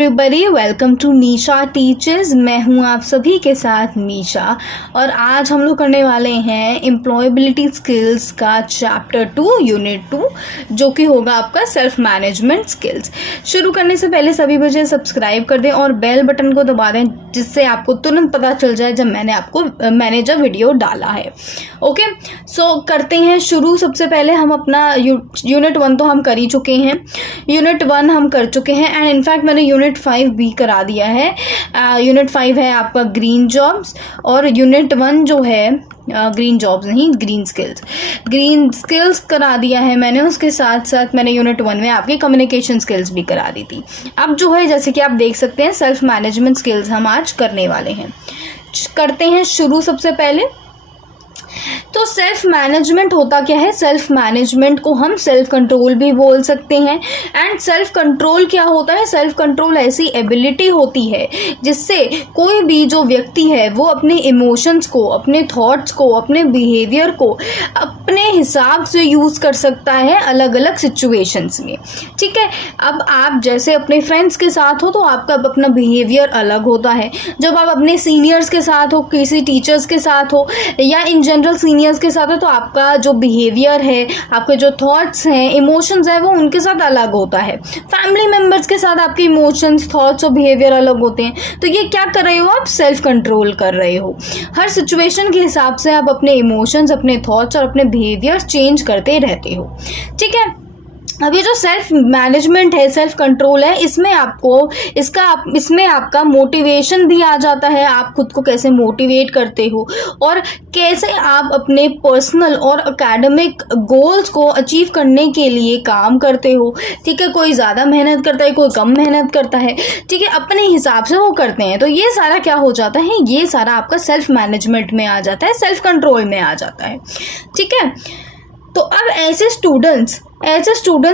Everybody welcome to Nisha teachers. मैं हूं आप सभी के साथ नीशा और आज हम लोग करने वाले हैं एम्प्लॉयबिलिटी स्किल्स का चैप्टर 2 यूनिट 2 जो कि होगा आपका सेल्फ मैनेजमेंट स्किल्स। शुरू करने से पहले सभी बच्चे सब्सक्राइब कर दें और बेल बटन को दबा दें जिससे आपको तुरंत पता चल जाए जब मैंने जब वीडियो डाला है। ओके, सो करते हैं शुरू। सबसे पहले हम अपना यूनिट 1 तो हम कर ही चुके हैं, यूनिट 1 हम कर चुके हैं एंड इनफैक्ट मैंने यूनिट 5 भी करा दिया है। यूनिट 5 है आपका ग्रीन जॉब्स और यूनिट 1 जो है ग्रीन जॉब्स नहीं, ग्रीन स्किल्स करा दिया है मैंने। उसके साथ साथ मैंने यूनिट 1 में आपकी कम्युनिकेशन स्किल्स भी करा दी थी। अब जो है जैसे कि आप देख सकते हैं सेल्फ मैनेजमेंट स्किल्स हम आज करने वाले हैं। करते हैं शुरू। सबसे पहले तो सेल्फ मैनेजमेंट होता क्या है? सेल्फ मैनेजमेंट को हम सेल्फ कंट्रोल भी बोल सकते हैं। एंड सेल्फ कंट्रोल क्या होता है? सेल्फ कंट्रोल ऐसी एबिलिटी होती है जिससे कोई भी जो व्यक्ति है वो अपने इमोशंस को, अपने थॉट्स को, अपने बिहेवियर को अपने हिसाब से यूज़ कर सकता है अलग अलग सिचुएशंस में। ठीक है, अब आप जैसे अपने फ्रेंड्स के साथ हो तो आपका अपना बिहेवियर अलग होता है। जब आप अपने सीनियर्स के साथ हो, किसी टीचर्स के साथ हो या इन जनरल सीनियर्स के साथ हो तो आपका जो बिहेवियर है, आपके जो थॉट्स हैं, इमोशंस है वो उनके साथ अलग होता है। फैमिली मेंबर्स के साथ आपके इमोशंस, थॉट्स और बिहेवियर अलग होते हैं। तो ये क्या कर रहे हो? आप सेल्फ कंट्रोल कर रहे हो। हर सिचुएशन के हिसाब से आप अपने इमोशंस, अपने थॉट्स और अपने बिहेवियर चेंज करते रहते हो। ठीक है, अब ये जो सेल्फ मैनेजमेंट है, सेल्फ कंट्रोल है, इसमें आपका मोटिवेशन भी आ जाता है। आप खुद को कैसे मोटिवेट करते हो और कैसे आप अपने पर्सनल और एकेडमिक गोल्स को अचीव करने के लिए काम करते हो। ठीक है, कोई ज़्यादा मेहनत करता है, कोई कम मेहनत करता है। ठीक है, अपने हिसाब से वो करते हैं। तो ये सारा क्या हो जाता है? ये सारा आपका सेल्फ मैनेजमेंट में आ जाता है, सेल्फ कंट्रोल में आ जाता है। ठीक है, तो अब ऐसे स्टूडेंट्स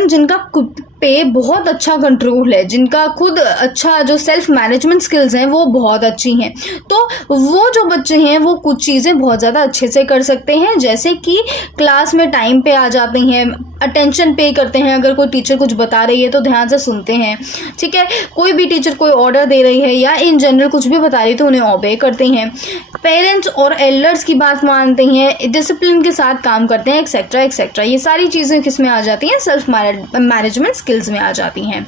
जिनका खुद पे बहुत अच्छा कंट्रोल है, जिनका खुद अच्छा जो सेल्फ मैनेजमेंट स्किल्स हैं वो बहुत अच्छी हैं, तो वो जो बच्चे हैं वो कुछ चीज़ें बहुत ज़्यादा अच्छे से कर सकते हैं। जैसे कि क्लास में टाइम पे आ जाते हैं, अटेंशन पे करते हैं। अगर कोई टीचर कुछ बता रही है तो ध्यान से सुनते हैं। ठीक है, कोई भी टीचर कोई ऑर्डर दे रही है या इन जनरल कुछ भी बता रही है तो उन्हें ओबे करते हैं। पेरेंट्स और एल्डर्स की बात मानते हैं, डिसिप्लिन के साथ काम करते हैं, एक्सेट्रा एक्सेट्रा। ये सारी चीज़ें किस में आ जाती हैं? सेल्फ मैनेजमेंट स्किल्स में आ जाती हैं।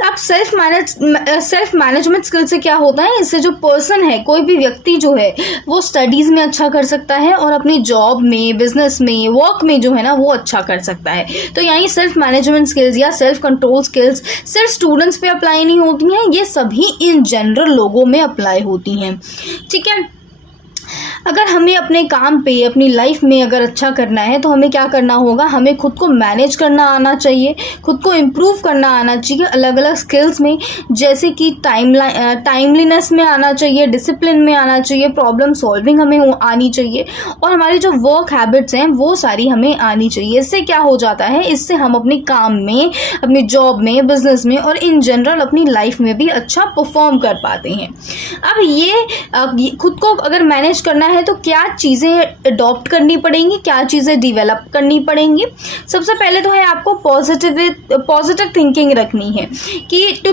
अब सेल्फ मैनेजमेंट स्किल से क्या होता है? इससे जो पर्सन है, कोई भी व्यक्ति जो है वो स्टडीज़ में अच्छा कर सकता है और अपनी जॉब में, बिजनेस में, वर्क में जो है ना वो अच्छा कर सकता है। तो यही सेल्फ मैनेजमेंट स्किल्स या सेल्फ कंट्रोल स्किल्स सिर्फ स्टूडेंट्स पे अप्लाई नहीं होती हैं, ये सभी इन जनरल लोगों में अप्लाई होती हैं। ठीक है, अगर हमें अपने काम पे, अपनी लाइफ में अगर अच्छा करना है तो हमें क्या करना होगा? हमें खुद को मैनेज करना आना चाहिए, खुद को इम्प्रूव करना आना चाहिए अलग अलग स्किल्स में। जैसे कि टाइमलीनेस में आना चाहिए, डिसिप्लिन में आना चाहिए, प्रॉब्लम सॉल्विंग हमें आनी चाहिए और हमारी जो वर्क हैबिट्स हैं वो सारी हमें आनी चाहिए। इससे क्या हो जाता है? इससे हम अपने काम में, अपनी जॉब में, बिजनेस में और इन जनरल अपनी लाइफ में भी अच्छा परफॉर्म कर पाते हैं। अब ये खुद को अगर मैनेज करना है तो क्या चीज़ें अडॉप्ट करनी पड़ेंगी, क्या चीज़ें डेवलप करनी पड़ेंगी? सबसे पहले तो है आपको पॉजिटिव थिंकिंग रखनी है कि to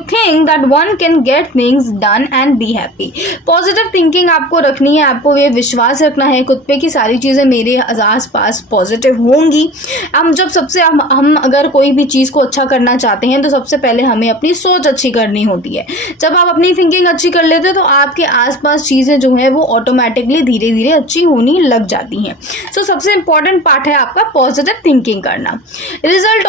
think that one can get things done and be happy. Positive thinking आपको रखनी है, आपको ये विश्वास रखना है खुद पे कि सारी चीज़ें मेरे आस पास पॉजिटिव होंगी। हम अगर कोई भी चीज़ को अच्छा करना चाहते हैं तो सबसे पहले हमें अपनी सोच अच्छी करनी होती है। जब आप अपनी थिंकिंग अच्छी कर लेते हैं तो आपके आसपास चीज़ें जो हैं वो ऑटोमेटिकली धीरे धीरे अच्छी होनी लग जाती हैं। सो सबसे इम्पॉर्टेंट पार्ट है आपका पॉजिटिव थिंकिंग करना। रिजल्ट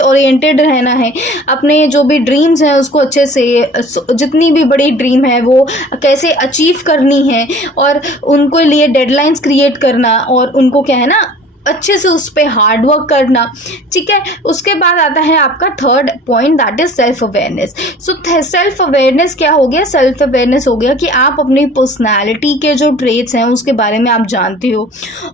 ओरिएंटेड रहना है। अपने जो भी ड्रीम्स हैं उसको अच्छे से, जितनी भी बड़ी ड्रीम है वो कैसे अचीव करनी है और उनको लिए डेडलाइंस क्रिएट करना और उनको क्या है ना अच्छे से उस पर हार्ड वर्क करना। ठीक है, उसके बाद आता है आपका third point, that is self awareness. So self awareness क्या हो गया? सेल्फ अवेयरनेस हो गया कि आप अपनी पर्सनालिटी के जो ट्रेट्स हैं उसके बारे में आप जानते हो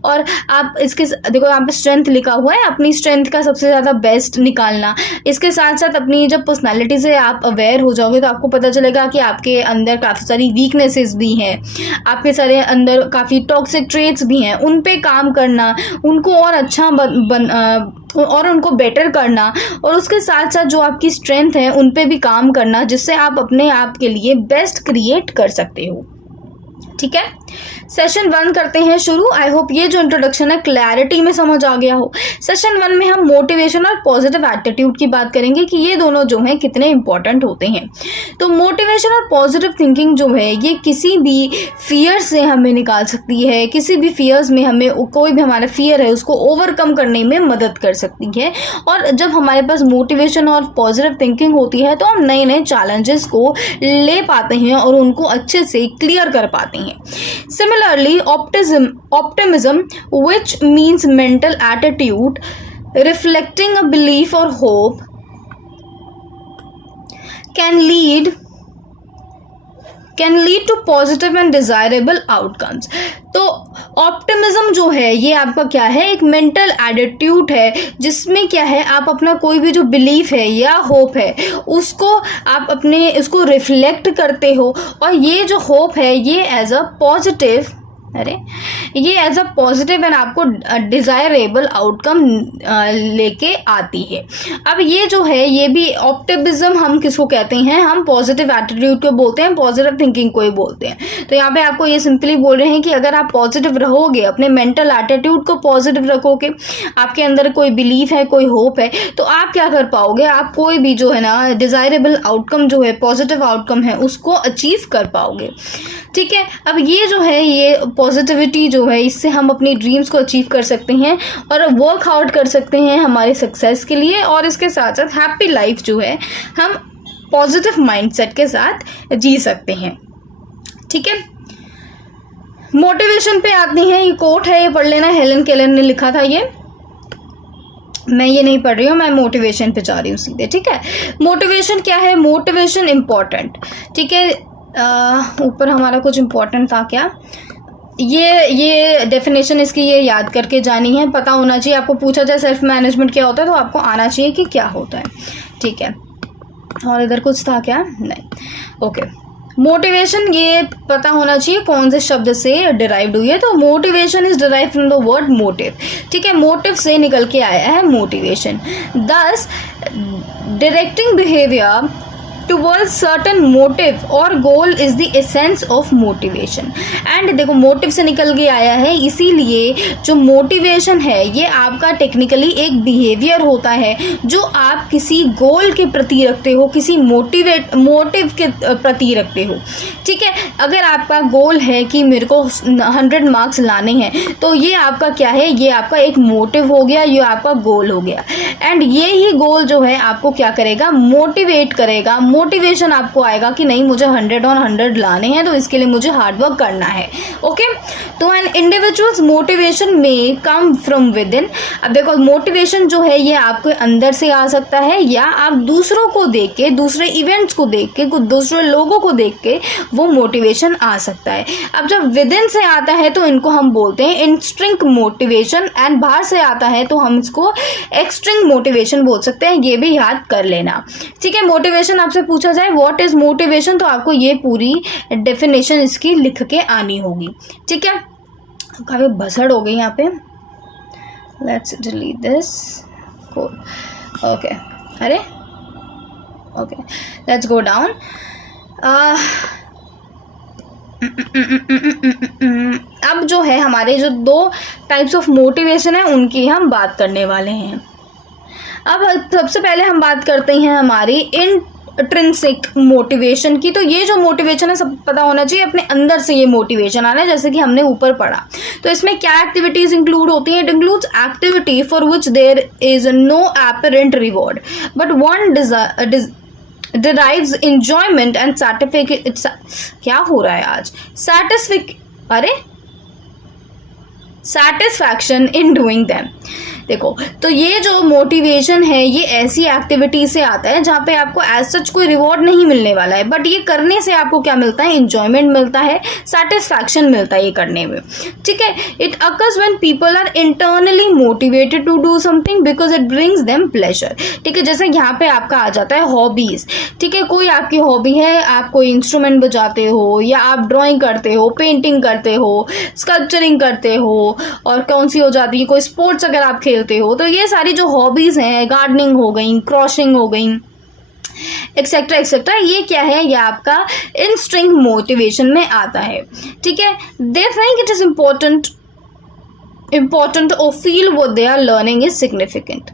और आप इसके देखो यहाँ पे स्ट्रेंथ लिखा हुआ है, अपनी स्ट्रेंथ का सबसे ज़्यादा बेस्ट निकालना। इसके साथ साथ अपनी जब पर्सनालिटी से आप अवेयर हो जाओगे तो आपको पता चलेगा कि आपके अंदर काफ़ी सारी वीकनेसेस भी हैं, आपके सारे अंदर काफ़ी टॉक्सिक ट्रेट्स भी हैं, उन पे काम करना, उनको और अच्छा और उनको बेटर करना, और उसके साथ साथ जो आपकी स्ट्रेंथ है उन पे भी काम करना, जिससे आप अपने आप के लिए बेस्ट क्रिएट कर सकते हो। ठीक है, सेशन 1 करते हैं शुरू। आई होप ये जो इंट्रोडक्शन है क्लैरिटी में समझ आ गया हो। सेशन 1 में हम मोटिवेशन और पॉजिटिव एटीट्यूड की बात करेंगे कि ये दोनों जो हैं कितने इंपॉर्टेंट होते हैं। तो मोटिवेशन और पॉजिटिव थिंकिंग जो है ये किसी भी फियर से हमें निकाल सकती है, किसी भी फियर्स में हमें कोई भी हमारा फियर है उसको ओवरकम करने में मदद कर सकती है। और जब हमारे पास मोटिवेशन और पॉजिटिव थिंकिंग होती है तो हम नए नए चैलेंजेस को ले पाते हैं और उनको अच्छे से क्लियर कर पाते हैं। Similarly, optimism, which means mental attitude reflecting a belief or hope, can lead to positive and desirable outcomes. तो ऑप्टिमिज्म जो है ये आपका क्या है, एक मेंटल एटीट्यूड है जिसमें क्या है आप अपना कोई भी जो बिलीफ है या होप है उसको आप अपने उसको रिफ्लेक्ट करते हो, और ये जो होप है ये एज अ पॉजिटिव एंड आपको डिजायरेबल आउटकम लेके आती है। अब ये जो है ये भी ऑप्टिमिज्म हम किसको कहते हैं, हम पॉजिटिव एटीट्यूड को बोलते हैं, पॉजिटिव थिंकिंग को ही बोलते हैं। तो यहाँ पे आपको ये सिंपली बोल रहे हैं कि अगर आप पॉजिटिव रहोगे, अपने मेंटल एटीट्यूड को पॉजिटिव रखोगे, आपके अंदर कोई बिलीफ है, कोई होप है, तो आप क्या कर पाओगे, आप कोई भी जो है ना डिजायरेबल आउटकम जो है, पॉजिटिव आउटकम है उसको अचीव कर पाओगे। ठीक है, अब ये जो है ये पॉजिटिविटी जो है इससे हम अपनी ड्रीम्स को अचीव कर सकते हैं और वर्क आउट कर सकते हैं हमारे सक्सेस के लिए, और इसके साथ साथ हैप्पी लाइफ जो है हम पॉजिटिव माइंडसेट के साथ जी सकते हैं। ठीक है, मोटिवेशन पे आती हैं, ये कोट है, ये पढ़ लेना, हेलन केलर ने लिखा था ये, मैं ये नहीं पढ़ रही हूँ, मैं मोटिवेशन पे जा रही हूँ सीधे। ठीक है, मोटिवेशन क्या है, मोटिवेशन इम्पॉर्टेंट। ठीक है, ऊपर हमारा कुछ इम्पोर्टेंट था क्या, ये डेफिनेशन इसकी ये याद करके जानी है, पता होना चाहिए। आपको पूछा जाए सेल्फ मैनेजमेंट क्या होता है तो आपको आना चाहिए कि क्या होता है। ठीक है, और इधर कुछ था क्या, नहीं, ओके। मोटिवेशन ये पता होना चाहिए कौन से शब्द से डिराइव्ड हुई है, तो motivation is derived from the word motive. ठीक है, मोटिव से निकल के आया है मोटिवेशन। दस directing behaviour towards certain motive or goal is the essence of motivation। And देखो मोटिव से निकल के आया है, इसीलिए जो मोटिवेशन है ये आपका टेक्निकली एक बिहेवियर होता है जो आप किसी गोल के प्रति रखते हो, किसी मोटिव के प्रति रखते हो। ठीक है, अगर आपका गोल है कि मेरे को 100 मार्क्स लाने हैं तो ये आपका क्या है, ये आपका एक मोटिव हो गया, ये आपका गोल हो गया। एंड ये ही गोल जो है आपको क्या करेगा, मोटिवेट करेगा। मोटिवेशन आपको आएगा कि नहीं मुझे 100 on 100 लाने हैं तो इसके लिए मुझे हार्ड वर्क करना है। ओके, तो एन इंडिविजुअल्स मोटिवेशन में कम फ्रॉम विद इन। अब देखो मोटिवेशन जो है ये आपके अंदर से आ सकता है या आप दूसरों को देख के, दूसरे इवेंट्स को देख के, कुछ दूसरे लोगों को देख के वो मोटिवेशन आ सकता है। अब जब विद इन से आता है तो इनको हम बोलते हैं इंस्ट्रिंक्ट मोटिवेशन, एंड बाहर से आता है तो हम इसको एक्सट्रिंग मोटिवेशन बोल सकते हैं, ये भी याद कर लेना। ठीक है, मोटिवेशन आपसे पूछा जाए व्हाट इज मोटिवेशन तो आपको ये पूरी डेफिनेशन इसकी लिख के आनी होगी। ठीक है, काफी भसड़ हो गई यहाँ पे, let's delete this code. Okay, अरे ओके, लेट्स गो डाउन। अब जो है हमारे जो 2 टाइप्स ऑफ मोटिवेशन है उनकी हम बात करने वाले हैं। अब सबसे पहले हम बात करते हैं हमारी इंट्रिंसिक मोटिवेशन की। तो ये जो मोटिवेशन है सब पता होना चाहिए, अपने अंदर से ये मोटिवेशन आना है, जैसे कि हमने ऊपर पढ़ा। तो इसमें क्या एक्टिविटीज इंक्लूड होती हैं, it includes activity for which there is no apparent reward but one derives enjoyment and क्या हो रहा है आज, satisfaction in doing them। देखो, तो ये जो मोटिवेशन है ये ऐसी एक्टिविटी से आता है जहाँ पे आपको एज सच कोई रिवॉर्ड नहीं मिलने वाला है, बट ये करने से आपको क्या मिलता है, इंजॉयमेंट मिलता है, सेटिस्फैक्शन मिलता है ये करने में, ठीक है। It occurs when people are internally motivated to do something because it brings them pleasure, ठीक है। जैसे यहाँ पे आपका आ जाता है हॉबीज, ठीक है। कोई आपकी हॉबी है, आप कोई इंस्ट्रूमेंट बजाते हो, या आप ड्राइंग करते हो, पेंटिंग करते हो, स्कल्पचरिंग करते हो, और कौन सी हो जाती है, कोई स्पोर्ट्स अगर आप खेलते हो, तो ये सारी जो हॉबीज हैं, गार्डनिंग हो गई, क्रॉशिंग हो गई, एक्सेट्रा एक्सेट्रा, ये क्या है, ये आपका इंस्टिंक्ट मोटिवेशन में आता है, ठीक है। They think it is important or feel what they are learning is significant.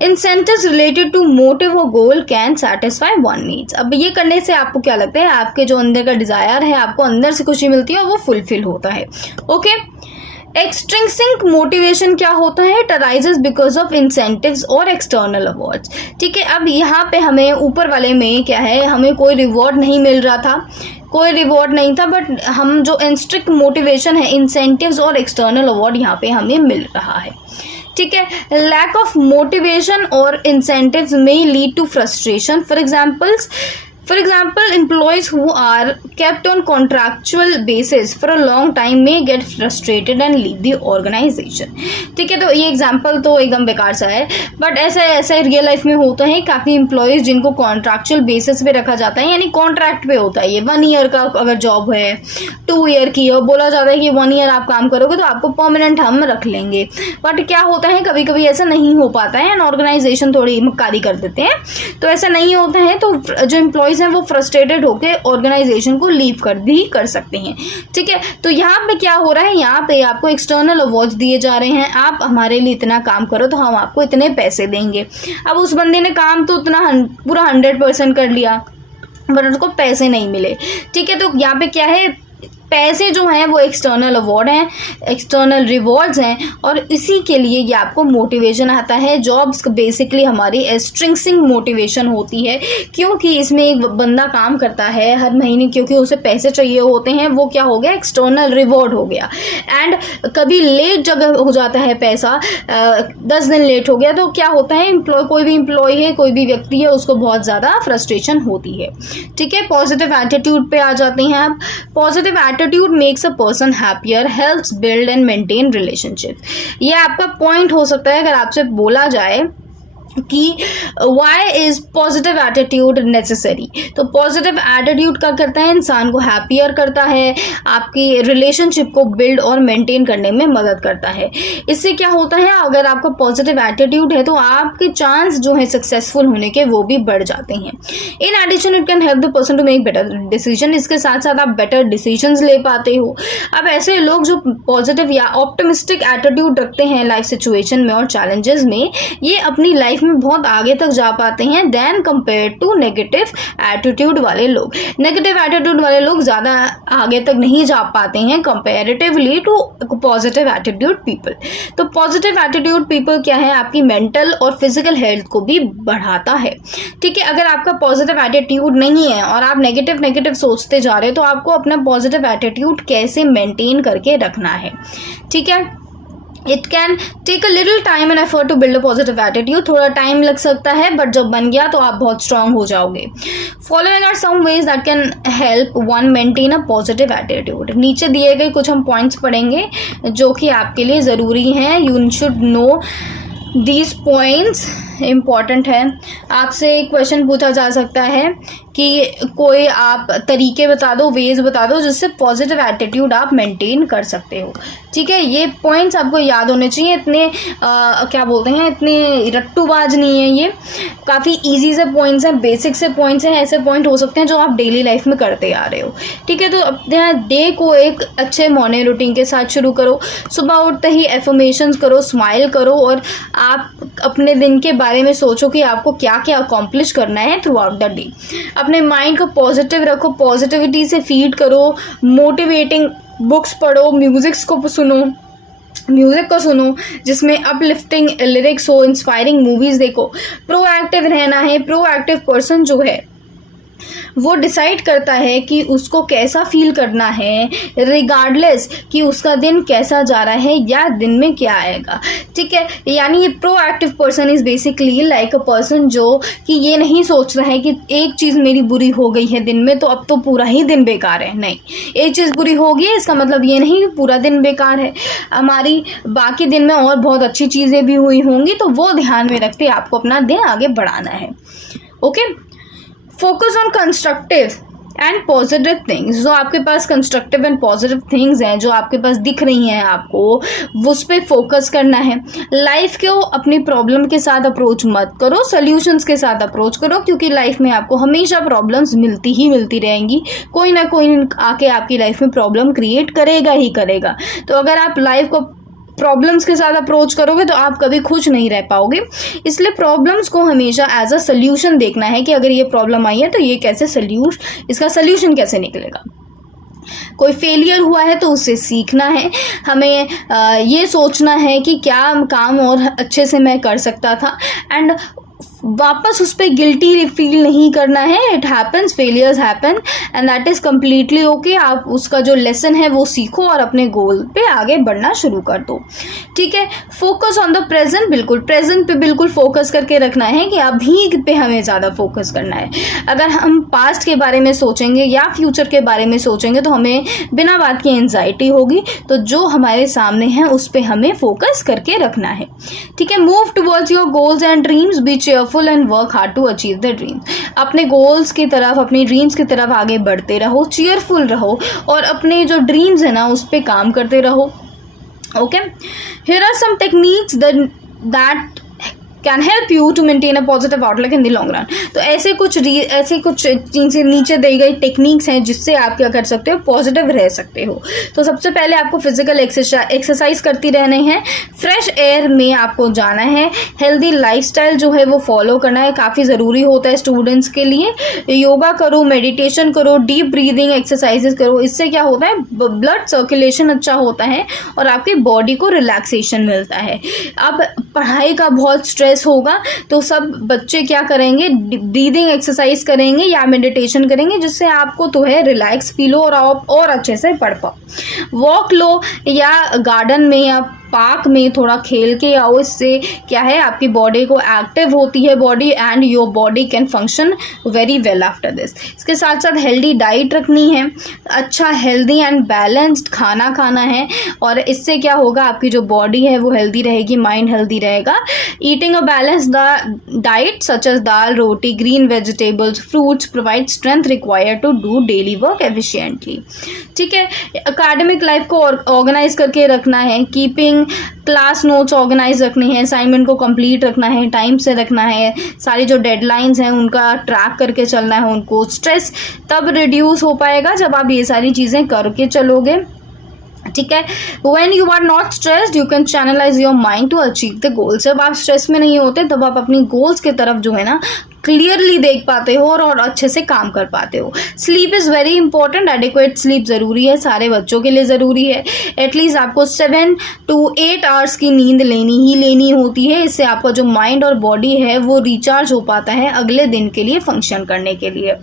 Incentives related to motive or goal can satisfy one needs. अब ये करने से आपको क्या लगता है, आपके जो अंदर का डिजायर है, आपको अंदर से खुशी मिलती है और वो फुलफिल होता है, ओके। एक्सट्रिंसिक मोटिवेशन क्या होता है, it arises because of incentives और एक्सटर्नल अवार्ड्स, ठीक है। अब यहाँ पे हमें ऊपर वाले में क्या है, हमें कोई रिवॉर्ड नहीं मिल रहा था, कोई रिवॉर्ड नहीं था, बट हम जो इंस्ट्रिक्ट मोटिवेशन है, इंसेंटिव्स और एक्सटर्नल अवार्ड यहाँ पे हमें मिल रहा है, ठीक है। लैक ऑफ मोटिवेशन और इंसेंटिव्स में lead to frustration. For example, employees who are kept on contractual basis for a long time may get frustrated and leave the organization, ठीक है। तो ये एग्जांपल तो एकदम बेकार सा है, बट ऐसा रियल लाइफ में होता है। काफ़ी एम्प्लॉयज़ जिनको कॉन्ट्रैक्चुअल बेसिस पे रखा जाता है, यानी कॉन्ट्रैक्ट पे होता है, ये 1 ईयर का अगर जॉब है, 2 ईयर की है, बोला जाता है कि 1 ईयर आप काम करोगे तो आपको परमानेंट हम रख लेंगे, बट क्या होता है कभी कभी ऐसा नहीं हो पाता है एंड ऑर्गेनाइजेशन थोड़ी मक्कारी कर देते हैं, तो ऐसा नहीं होता है। तो जो एम्प्लॉयज़ हैं वो फ्रस्ट्रेटेड होकर ऑर्गेनाइजेशन को लीव कर सकते हैं, ठीक है। तो यहाँ पे क्या हो रहा है, यहाँ पे आपको एक्सटर्नल अवार्ड्स दिए जा रहे हैं, आप हमारे लिए इतना काम करो तो हम आपको इतने पैसे देंगे। अब उस बंदे ने काम तो उतना पूरा 100% कर लिया, बट उसको पैसे नहीं मिले, ठीक है। तो यहाँ पे क्या है, पैसे जो हैं वो एक्सटर्नल अवार्ड हैं, एक्सटर्नल रिवॉर्ड्स हैं, और इसी के लिए ये आपको मोटिवेशन आता है। जॉब्स बेसिकली हमारी एक्सट्रिंसिक मोटिवेशन होती है, क्योंकि इसमें एक बंदा काम करता है हर महीने, क्योंकि उसे पैसे चाहिए होते हैं, वो क्या हो गया, एक्सटर्नल रिवॉर्ड हो गया। एंड कभी लेट जगह हो जाता है पैसा, 10 दिन लेट हो गया, तो क्या होता है, कोई भी एम्प्लॉय है, कोई भी व्यक्ति है, उसको बहुत ज़्यादा फ्रस्ट्रेशन होती है, ठीक है। पॉजिटिव एटीट्यूड पे आ जाते हैं आप। Positive attitude makes a person happier, helps build and maintain relationship. ये आपका पॉइंट हो सकता है अगर आपसे बोला जाए कि why is positive attitude necessary, तो पॉजिटिव एटीट्यूड क्या करता है, इंसान को हैप्पियर करता है, आपकी रिलेशनशिप को बिल्ड और मेंटेन करने में मदद करता है। इससे क्या होता है, अगर आपका पॉजिटिव एटीट्यूड है तो आपके चांस जो है सक्सेसफुल होने के वो भी बढ़ जाते हैं। In addition it can help the person to make better decision, इसके साथ साथ आप बेटर डिसीजंस ले पाते हो। अब ऐसे लोग जो पॉजिटिव या ऑप्टिमिस्टिक एटीट्यूड रखते हैं लाइफ सिचुएशन में और चैलेंजेस में, ये अपनी लाइफ में बहुत आगे तक जा पाते हैं then compare to negative attitude वाले लोग। नेगेटिव एटीट्यूड वाले लोग ज़्यादा आगे तक नहीं जा पाते हैं comparatively to positive attitude people. तो पॉजिटिव एटीट्यूड पीपल क्या है, आपकी मेंटल और फिजिकल हेल्थ को भी बढ़ाता है, ठीक है। अगर आपका पॉजिटिव एटीट्यूड नहीं है और आप नेगेटिव सोचते जा रहे हो, तो आपको अपना पॉजिटिव एटीट्यूड कैसे मेंटेन करके रखना है, ठीक है। It can take a little time and effort to build a positive attitude, थोड़ा टाइम लग सकता है, बट जब बन गया तो आप बहुत स्ट्रांग हो जाओगे। Following are some ways that can help one maintain a positive attitude. नीचे दिए गए कुछ हम पॉइंट्स पढ़ेंगे जो कि आपके लिए ज़रूरी हैं, you should know these points, important है। आपसे एक क्वेश्चन पूछा जा सकता है कि कोई आप तरीके बता दो, वेज बता दो जिससे पॉजिटिव एटीट्यूड आप मेंटेन कर सकते हो, ठीक है। ये पॉइंट्स आपको याद होने चाहिए, इतने क्या बोलते हैं, इतने रट्टूबाज नहीं है, ये काफ़ी इजी से पॉइंट्स हैं, बेसिक से पॉइंट्स हैं, ऐसे पॉइंट हो सकते हैं जो आप डेली लाइफ में करते आ रहे हो, ठीक है। तो अपने डे को एक अच्छे मॉर्निंग रूटीन के साथ शुरू करो। सुबह उठते ही एफर्मेशंस करो, स्माइल करो, और आप अपने दिन के बारे में सोचो कि आपको क्या क्या अकॉम्प्लिश करना है थ्रू आउट द डे। अपने माइंड को पॉजिटिव रखो, पॉजिटिविटी से फीड करो, मोटिवेटिंग बुक्स पढ़ो, म्यूज़िक को सुनो जिसमें अपलिफ्टिंग लिरिक्स हो, इंस्पायरिंग मूवीज़ देखो। प्रोएक्टिव रहना है, प्रोएक्टिव पर्सन जो है वो डिसाइड करता है कि उसको कैसा फील करना है, रिगार्डलेस कि उसका दिन कैसा जा रहा है या दिन में क्या आएगा। ठीक है, यानी ये proactive person is basically like a person जो कि ये नहीं सोच रहा है कि एक चीज़ मेरी बुरी हो गई है दिन में तो अब तो पूरा ही दिन बेकार है। नहीं, एक चीज़ बुरी होगी इसका मतलब ये नहीं कि पूरा दिन बेकार है, हमारी बाकी दिन में और बहुत अच्छी चीज़ें भी हुई होंगी, तो वो ध्यान में रखते आपको अपना दिन आगे बढ़ाना है। Okay, focus on constructive and positive things. जो आपके पास कंस्ट्रक्टिव एंड पॉजिटिव थिंग्स हैं, जो आपके पास दिख रही हैं आपको, उस पर फोकस करना है। लाइफ को अपनी प्रॉब्लम के साथ अप्रोच मत करो, सॉल्यूशंस के साथ अप्रोच करो, क्योंकि लाइफ में आपको हमेशा प्रॉब्लम्स मिलती रहेंगी। कोई ना कोई आके आपकी लाइफ में प्रॉब्लम क्रिएट करेगा ही करेगा। तो अगर आप लाइफ को प्रॉब्लम्स के साथ अप्रोच करोगे तो आप कभी खुश नहीं रह पाओगे। इसलिए प्रॉब्लम्स को हमेशा एज अ सोल्यूशन देखना है कि अगर ये प्रॉब्लम आई है तो ये कैसे इसका सोल्यूशन कैसे निकलेगा। कोई फेलियर हुआ है तो उससे सीखना है, हमें ये सोचना है कि क्या काम और अच्छे से मैं कर सकता था, एंड वापस उस पर गिल्टी फील नहीं करना है। It happens, failures happen and that is completely okay. आप उसका जो लेसन है वो सीखो और अपने गोल पे आगे बढ़ना शुरू कर दो। ठीक है, फोकस ऑन द प्रेजेंट, बिल्कुल प्रेजेंट पे बिल्कुल फोकस करके रखना है कि अभी पे हमें ज़्यादा फोकस करना है। अगर हम पास्ट के बारे में सोचेंगे या फ्यूचर के बारे में सोचेंगे तो हमें बिना बात की एंजाइटी होगी। तो जो हमारे सामने है उस पर हमें फोकस करके रखना है। ठीक है, move towards your goals and dreams, be cheerful and work hard to achieve the dreams. अपने गोल्स की तरफ, अपनी ड्रीम्स की तरफ आगे बढ़ते रहो, चीयरफुल रहो और अपने जो ड्रीम्स है ना उस पर काम करते रहो। Okay, here are some techniques that can help you to maintain a positive outlook in the long run. तो ऐसे कुछ नीचे दी गई टेक्निक्स हैं जिससे आप क्या कर सकते हो, पॉजिटिव रह सकते हो। तो सबसे पहले आपको फिजिकल एक्सरसाइज करती रहने हैं, फ्रेश एयर में आपको जाना है, हेल्दी लाइफस्टाइल जो है वो फॉलो करना है, काफ़ी ज़रूरी होता है स्टूडेंट्स के लिए। योगा करो, मेडिटेशन करो, डीप ब्रीदिंग एक्सरसाइजेस करो। इससे क्या होता है, ब्लड सर्कुलेशन अच्छा होता है और आपकी बॉडी को रिलैक्सेशन मिलता है। अब पढ़ाई का बहुत स्ट्रेस होगा तो सब बच्चे क्या करेंगे, ब्रीदिंग एक्सरसाइज करेंगे या मेडिटेशन करेंगे जिससे आपको तो है रिलैक्स फील हो और आप और अच्छे से पढ़ पाओ। वॉक लो या गार्डन में या पार्क में थोड़ा खेल के आओ। इससे क्या है, आपकी बॉडी को एक्टिव होती है body and your body can function very well after this. इसके साथ साथ हेल्दी डाइट रखनी है, अच्छा हेल्दी एंड बैलेंस्ड खाना खाना है और इससे क्या होगा, आपकी जो बॉडी है वो हेल्दी रहेगी, माइंड हेल्दी रहेगा। Eating a balanced diet such as dal, roti, green vegetables, fruits provide strength required to do daily work efficiently. ठीक है, एकेडमिक लाइफ को ऑर्गेनाइज करके रखना है, कीपिंग क्लास नोट्स ऑर्गेनाइज रखने हैं, असाइनमेंट को कंप्लीट रखना है, टाइम से रखना है, सारी जो डेडलाइंस हैं उनका ट्रैक करके चलना है उनको। स्ट्रेस तब रिड्यूस हो पाएगा जब आप ये सारी चीज़ें करके चलोगे। ठीक है, when you are not stressed you can channelize your mind to achieve the goals. जब आप स्ट्रेस में नहीं होते तब आप अपनी गोल्स की तरफ जो है ना क्लियरली देख पाते हो और अच्छे से काम कर पाते हो। Sleep is very important, adequate sleep ज़रूरी है, सारे बच्चों के लिए ज़रूरी है। एटलीस्ट आपको 7 to 8 आवर्स की नींद लेनी होती है। इससे आपका जो माइंड और बॉडी है वो रिचार्ज हो पाता है अगले दिन के लिए फंक्शन करने के लिए।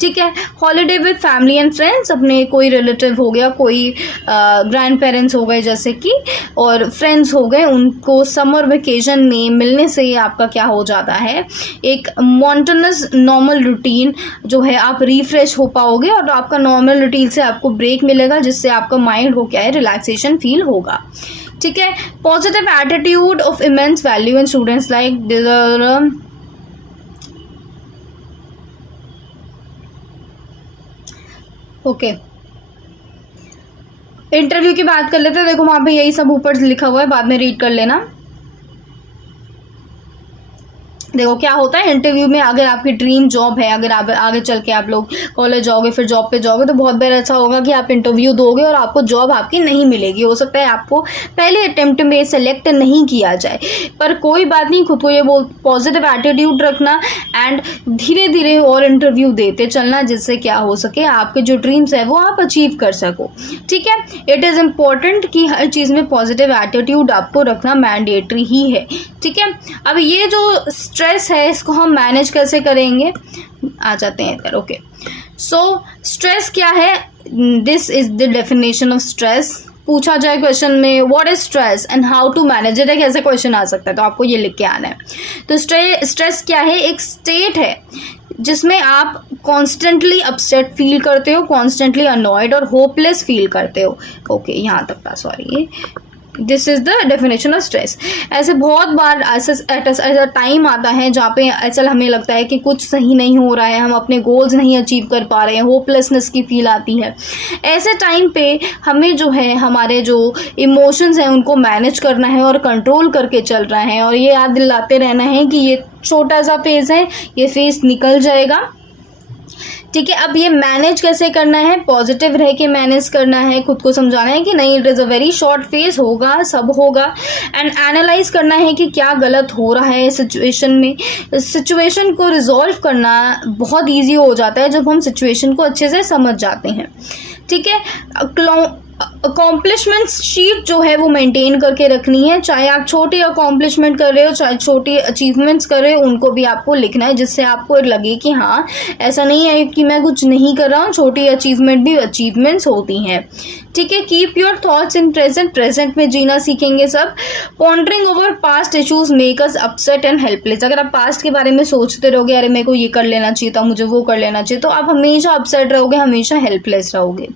ठीक है, holiday with family and friends, अपने कोई रिलेटिव हो गया, कोई ग्रैंड पेरेंट्स हो गए जैसे कि, और फ्रेंड्स हो गए, उनको समर वेकेशन में मिलने से आपका क्या हो जाता है, एक मॉन्टनस नॉर्मल रूटीन जो है आप रिफ्रेश हो पाओगे और आपका नॉर्मल रूटीन से आपको ब्रेक मिलेगा जिससे आपका माइंड को क्या है, रिलैक्सेशन फील होगा। ठीक है, positive attitude of immense value in students like okay. Interview की बात कर लेते हैं, देखो वहाँ पे यही सब ऊपर लिखा हुआ है, बाद में रीड कर लेना। देखो क्या होता है इंटरव्यू में, अगर आपकी ड्रीम जॉब है, अगर आप आगे चल के आप लोग कॉलेज जाओगे फिर जॉब पे जाओगे तो बहुत बार ऐसा होगा कि आप इंटरव्यू दोगे और आपको जॉब आपकी नहीं मिलेगी। हो सकता है आपको पहले अटेम्प्ट में सेलेक्ट नहीं किया जाए, पर कोई बात नहीं, खुद को ये पॉजिटिव एटीट्यूड रखना एंड धीरे धीरे और इंटरव्यू देते चलना जिससे क्या हो सके, आपके जो ड्रीम्स है वो आप अचीव कर सको। ठीक है, इट इज़ इम्पॉर्टेंट कि हर चीज़ में पॉजिटिव एटीट्यूड आपको रखना मैंडेटरी ही है। ठीक है, अब ये जो स्ट्रेस है इसको हम मैनेज कैसे करेंगे, आ जाते हैं इधर। ओके, सो स्ट्रेस क्या है, this is the definition of stress. पूछा जाए क्वेश्चन में what is stress and how to manage it, एक ऐसा क्वेश्चन आ सकता है, तो आपको ये लिख के आना है। तो स्ट्रेस क्या है, एक स्टेट है जिसमें आप कॉन्स्टेंटली अपसेट फील करते हो, कॉन्स्टेंटली अनॉयड और होपलेस फील करते हो। ओके, यहाँ तक था, sorry, this is the definition of stress. ऐसे बहुत बार ऐसा टाइम आता है जहाँ पे ऐसा हमें लगता है कि कुछ सही नहीं हो रहा है, हम अपने गोल्स नहीं अचीव कर पा रहे हैं, होपलेसनेस की फील आती है। ऐसे टाइम पे हमें जो है हमारे जो इमोशंस हैं उनको मैनेज करना है और कंट्रोल करके चल रहा है, और ये याद दिलाते रहना है कि ये छोटा सा फेज़ है, ये फेज़ निकल जाएगा। ठीक है, अब ये मैनेज कैसे करना है, पॉजिटिव रह के मैनेज करना है, खुद को समझाना है कि नहीं it is a very short phase, होगा, सब होगा। एंड एनालाइज करना है कि क्या गलत हो रहा है सिचुएशन में। सिचुएशन को रिजॉल्व करना बहुत इजी हो जाता है जब हम सिचुएशन को अच्छे से समझ जाते हैं। ठीक है, अकॉम्प्लिशमेंट्स शीट जो है वो मेंटेन करके रखनी है, चाहे आप छोटी अकॉम्प्लिशमेंट कर रहे हो चाहे छोटी अचीवमेंट्स कर रहे हो, उनको भी आपको लिखना है, जिससे आपको लगे कि हाँ ऐसा नहीं है कि मैं कुछ नहीं कर रहा हूँ, छोटी अचीवमेंट भी अचीवमेंट्स होती हैं। ठीक है, keep your thoughts in present, present में जीना सीखेंगे सब। Pondering over past issues make us upset and helpless, अगर आप पास्ट के बारे में सोचते रहोगे, अरे मेरे को ये कर लेना चाहिए था, मुझे वो कर लेना चाहिए, तो आप हमेशा अपसेट रहोगे, हमेशा हेल्पलेस रहोगे।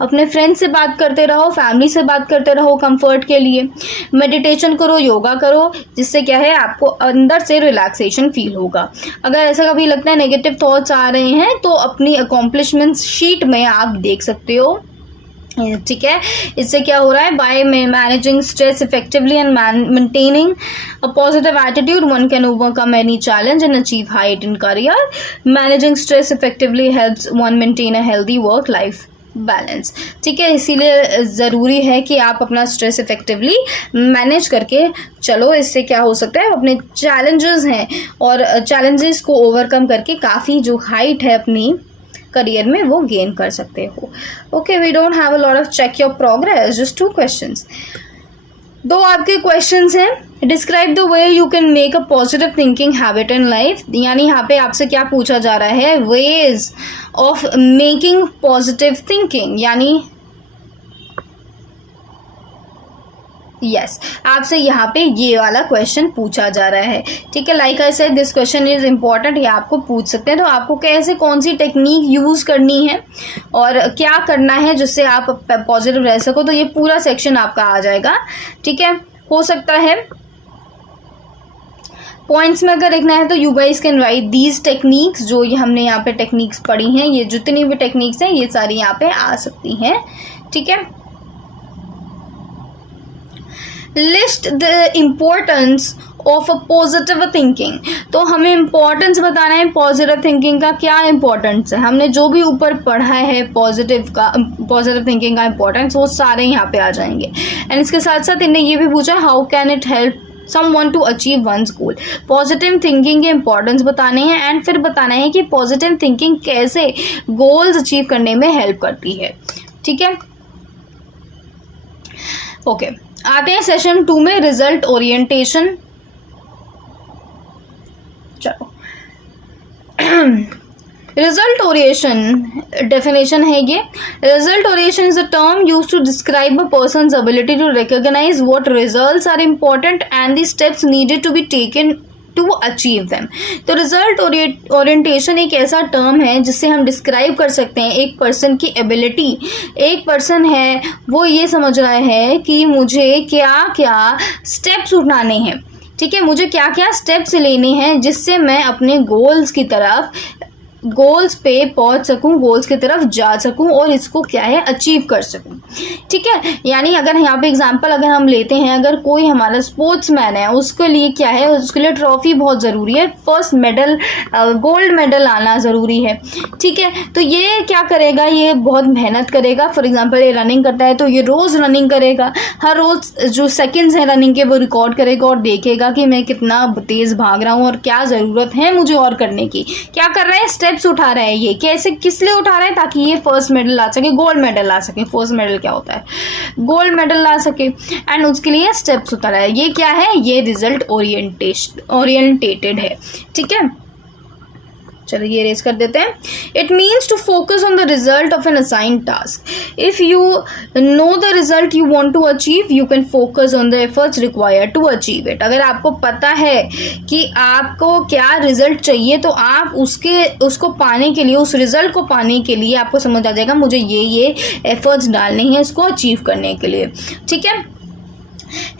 अपने फ्रेंड से बात करते रहो, फैमिली से बात करते रहो कंफर्ट के लिए। मेडिटेशन करो, योगा करो, जिससे क्या है आपको अंदर से रिलैक्सेशन फील होगा। अगर ऐसा कभी लगता है नेगेटिव थॉट्स आ रहे हैं तो अपनी अकॉम्प्लिशमेंट शीट में आप देख सकते हो। ठीक है, इससे क्या हो रहा है, by managing stress effectively and maintaining a positive attitude one can overcome any challenge and achieve height in career. Managing stress effectively helps one maintain a healthy work life balance. ठीक है, इसीलिए ज़रूरी है कि आप अपना स्ट्रेस इफेक्टिवली मैनेज करके चलो। इससे क्या हो सकता है, अपने चैलेंजेस हैं और चैलेंजेस को ओवरकम करके काफ़ी जो हाइट है अपनी करियर में वो गेन कर सकते हो। Okay, we don't have a lot of check your progress, just 2 questions. 2 आपके क्वेश्चंस हैं। Describe the way you can make a positive thinking habit in life, यानी यहाँ पे आपसे क्या पूछा जा रहा है, ways of making positive thinking, यानी यस आपसे यहाँ पे ये वाला क्वेश्चन पूछा जा रहा है। ठीक है, like I said this question is important, ये आपको पूछ सकते हैं। तो आपको कैसे कौन सी टेक्निक यूज़ करनी है और क्या करना है जिससे आप पॉजिटिव रह सको, तो ये पूरा सेक्शन आपका आ जाएगा। ठीक है, हो सकता है पॉइंट्स में अगर लिखना है तो you guys can write these techniques, जो ये हमने यहाँ पे टेक्निक्स पढ़ी हैं, ये जितनी भी टेक्निक्स हैं ये सारी यहाँ पे आ सकती हैं। ठीक है, list the importance of a positive thinking, तो हमें इम्पोर्टेंस बताना है पॉजिटिव थिंकिंग का, क्या इम्पोर्टेंस है। हमने जो भी ऊपर पढ़ा है पॉजिटिव थिंकिंग का इम्पोर्टेंस, वो सारे यहाँ पे आ जाएंगे। एंड इसके साथ साथ इन्हें ये भी पूछा how can it help someone to achieve one's goal, positive thinking के इंपॉर्टेंस बताने हैं एंड फिर बताना है कि पॉजिटिव थिंकिंग कैसे गोल्स अचीव करने में हेल्प करती है। ठीक है, ओके, आते हैं सेशन 2 में, रिजल्ट ओरिएंटेशन। चलो रिजल्ट ओरिएशन डेफिनेशन है ये। Result orientation is a term use to describe a person's ability to recognise what results are important and the steps needed to be taken to achieve them. तो result orientation एक ऐसा term है जिससे हम describe कर सकते हैं एक पर्सन की एबिलिटी। एक पर्सन है वो ये समझ रहा है कि मुझे क्या क्या स्टेप्स उठाने हैं, ठीक है, मुझे क्या क्या स्टेप्स लेने हैं जिससे मैं अपने गोल्स पे पहुंच सकूं, गोल्स की तरफ जा सकूं और इसको क्या है अचीव कर सकूं। ठीक है, यानी अगर यहाँ पे एग्जांपल अगर हम लेते हैं, अगर कोई हमारा स्पोर्ट्समैन है, उसके लिए क्या है, उसके लिए ट्रॉफी बहुत ज़रूरी है, फर्स्ट मेडल गोल्ड मेडल आना ज़रूरी है। ठीक है, तो ये क्या करेगा, ये बहुत मेहनत करेगा। फॉर एग्जाम्पल ये रनिंग करता है तो ये रोज़ रनिंग करेगा, हर रोज़ जो सेकेंड्स हैं रनिंग के वो रिकॉर्ड करेगा और देखेगा कि मैं कितना तेज़ भाग रहा हूँ और क्या ज़रूरत है मुझे और करने की। क्या कर रहा है, स्टेप स्टेप्स उठा रहा है, ये कैसे किस लिए उठा रहा है, ताकि ये फर्स्ट मेडल ला सके, गोल्ड मेडल ला सके। फर्स्ट मेडल क्या होता है, गोल्ड मेडल ला सके, एंड उसके लिए स्टेप्स उठा रहा है। ये क्या है, ये रिजल्ट ओरिएंटेटेड है। ठीक है, चलो ये रेज कर देते हैं। It means to focus on the result of an assigned task. If you know the result you want to achieve, you can focus on the efforts required to achieve it. अगर आपको पता है कि आपको क्या रिजल्ट चाहिए, तो आप उसको पाने के लिए, उस रिजल्ट को पाने के लिए आपको समझ आ जाएगा मुझे ये एफर्ट्स डालने हैं इसको अचीव करने के लिए। ठीक है,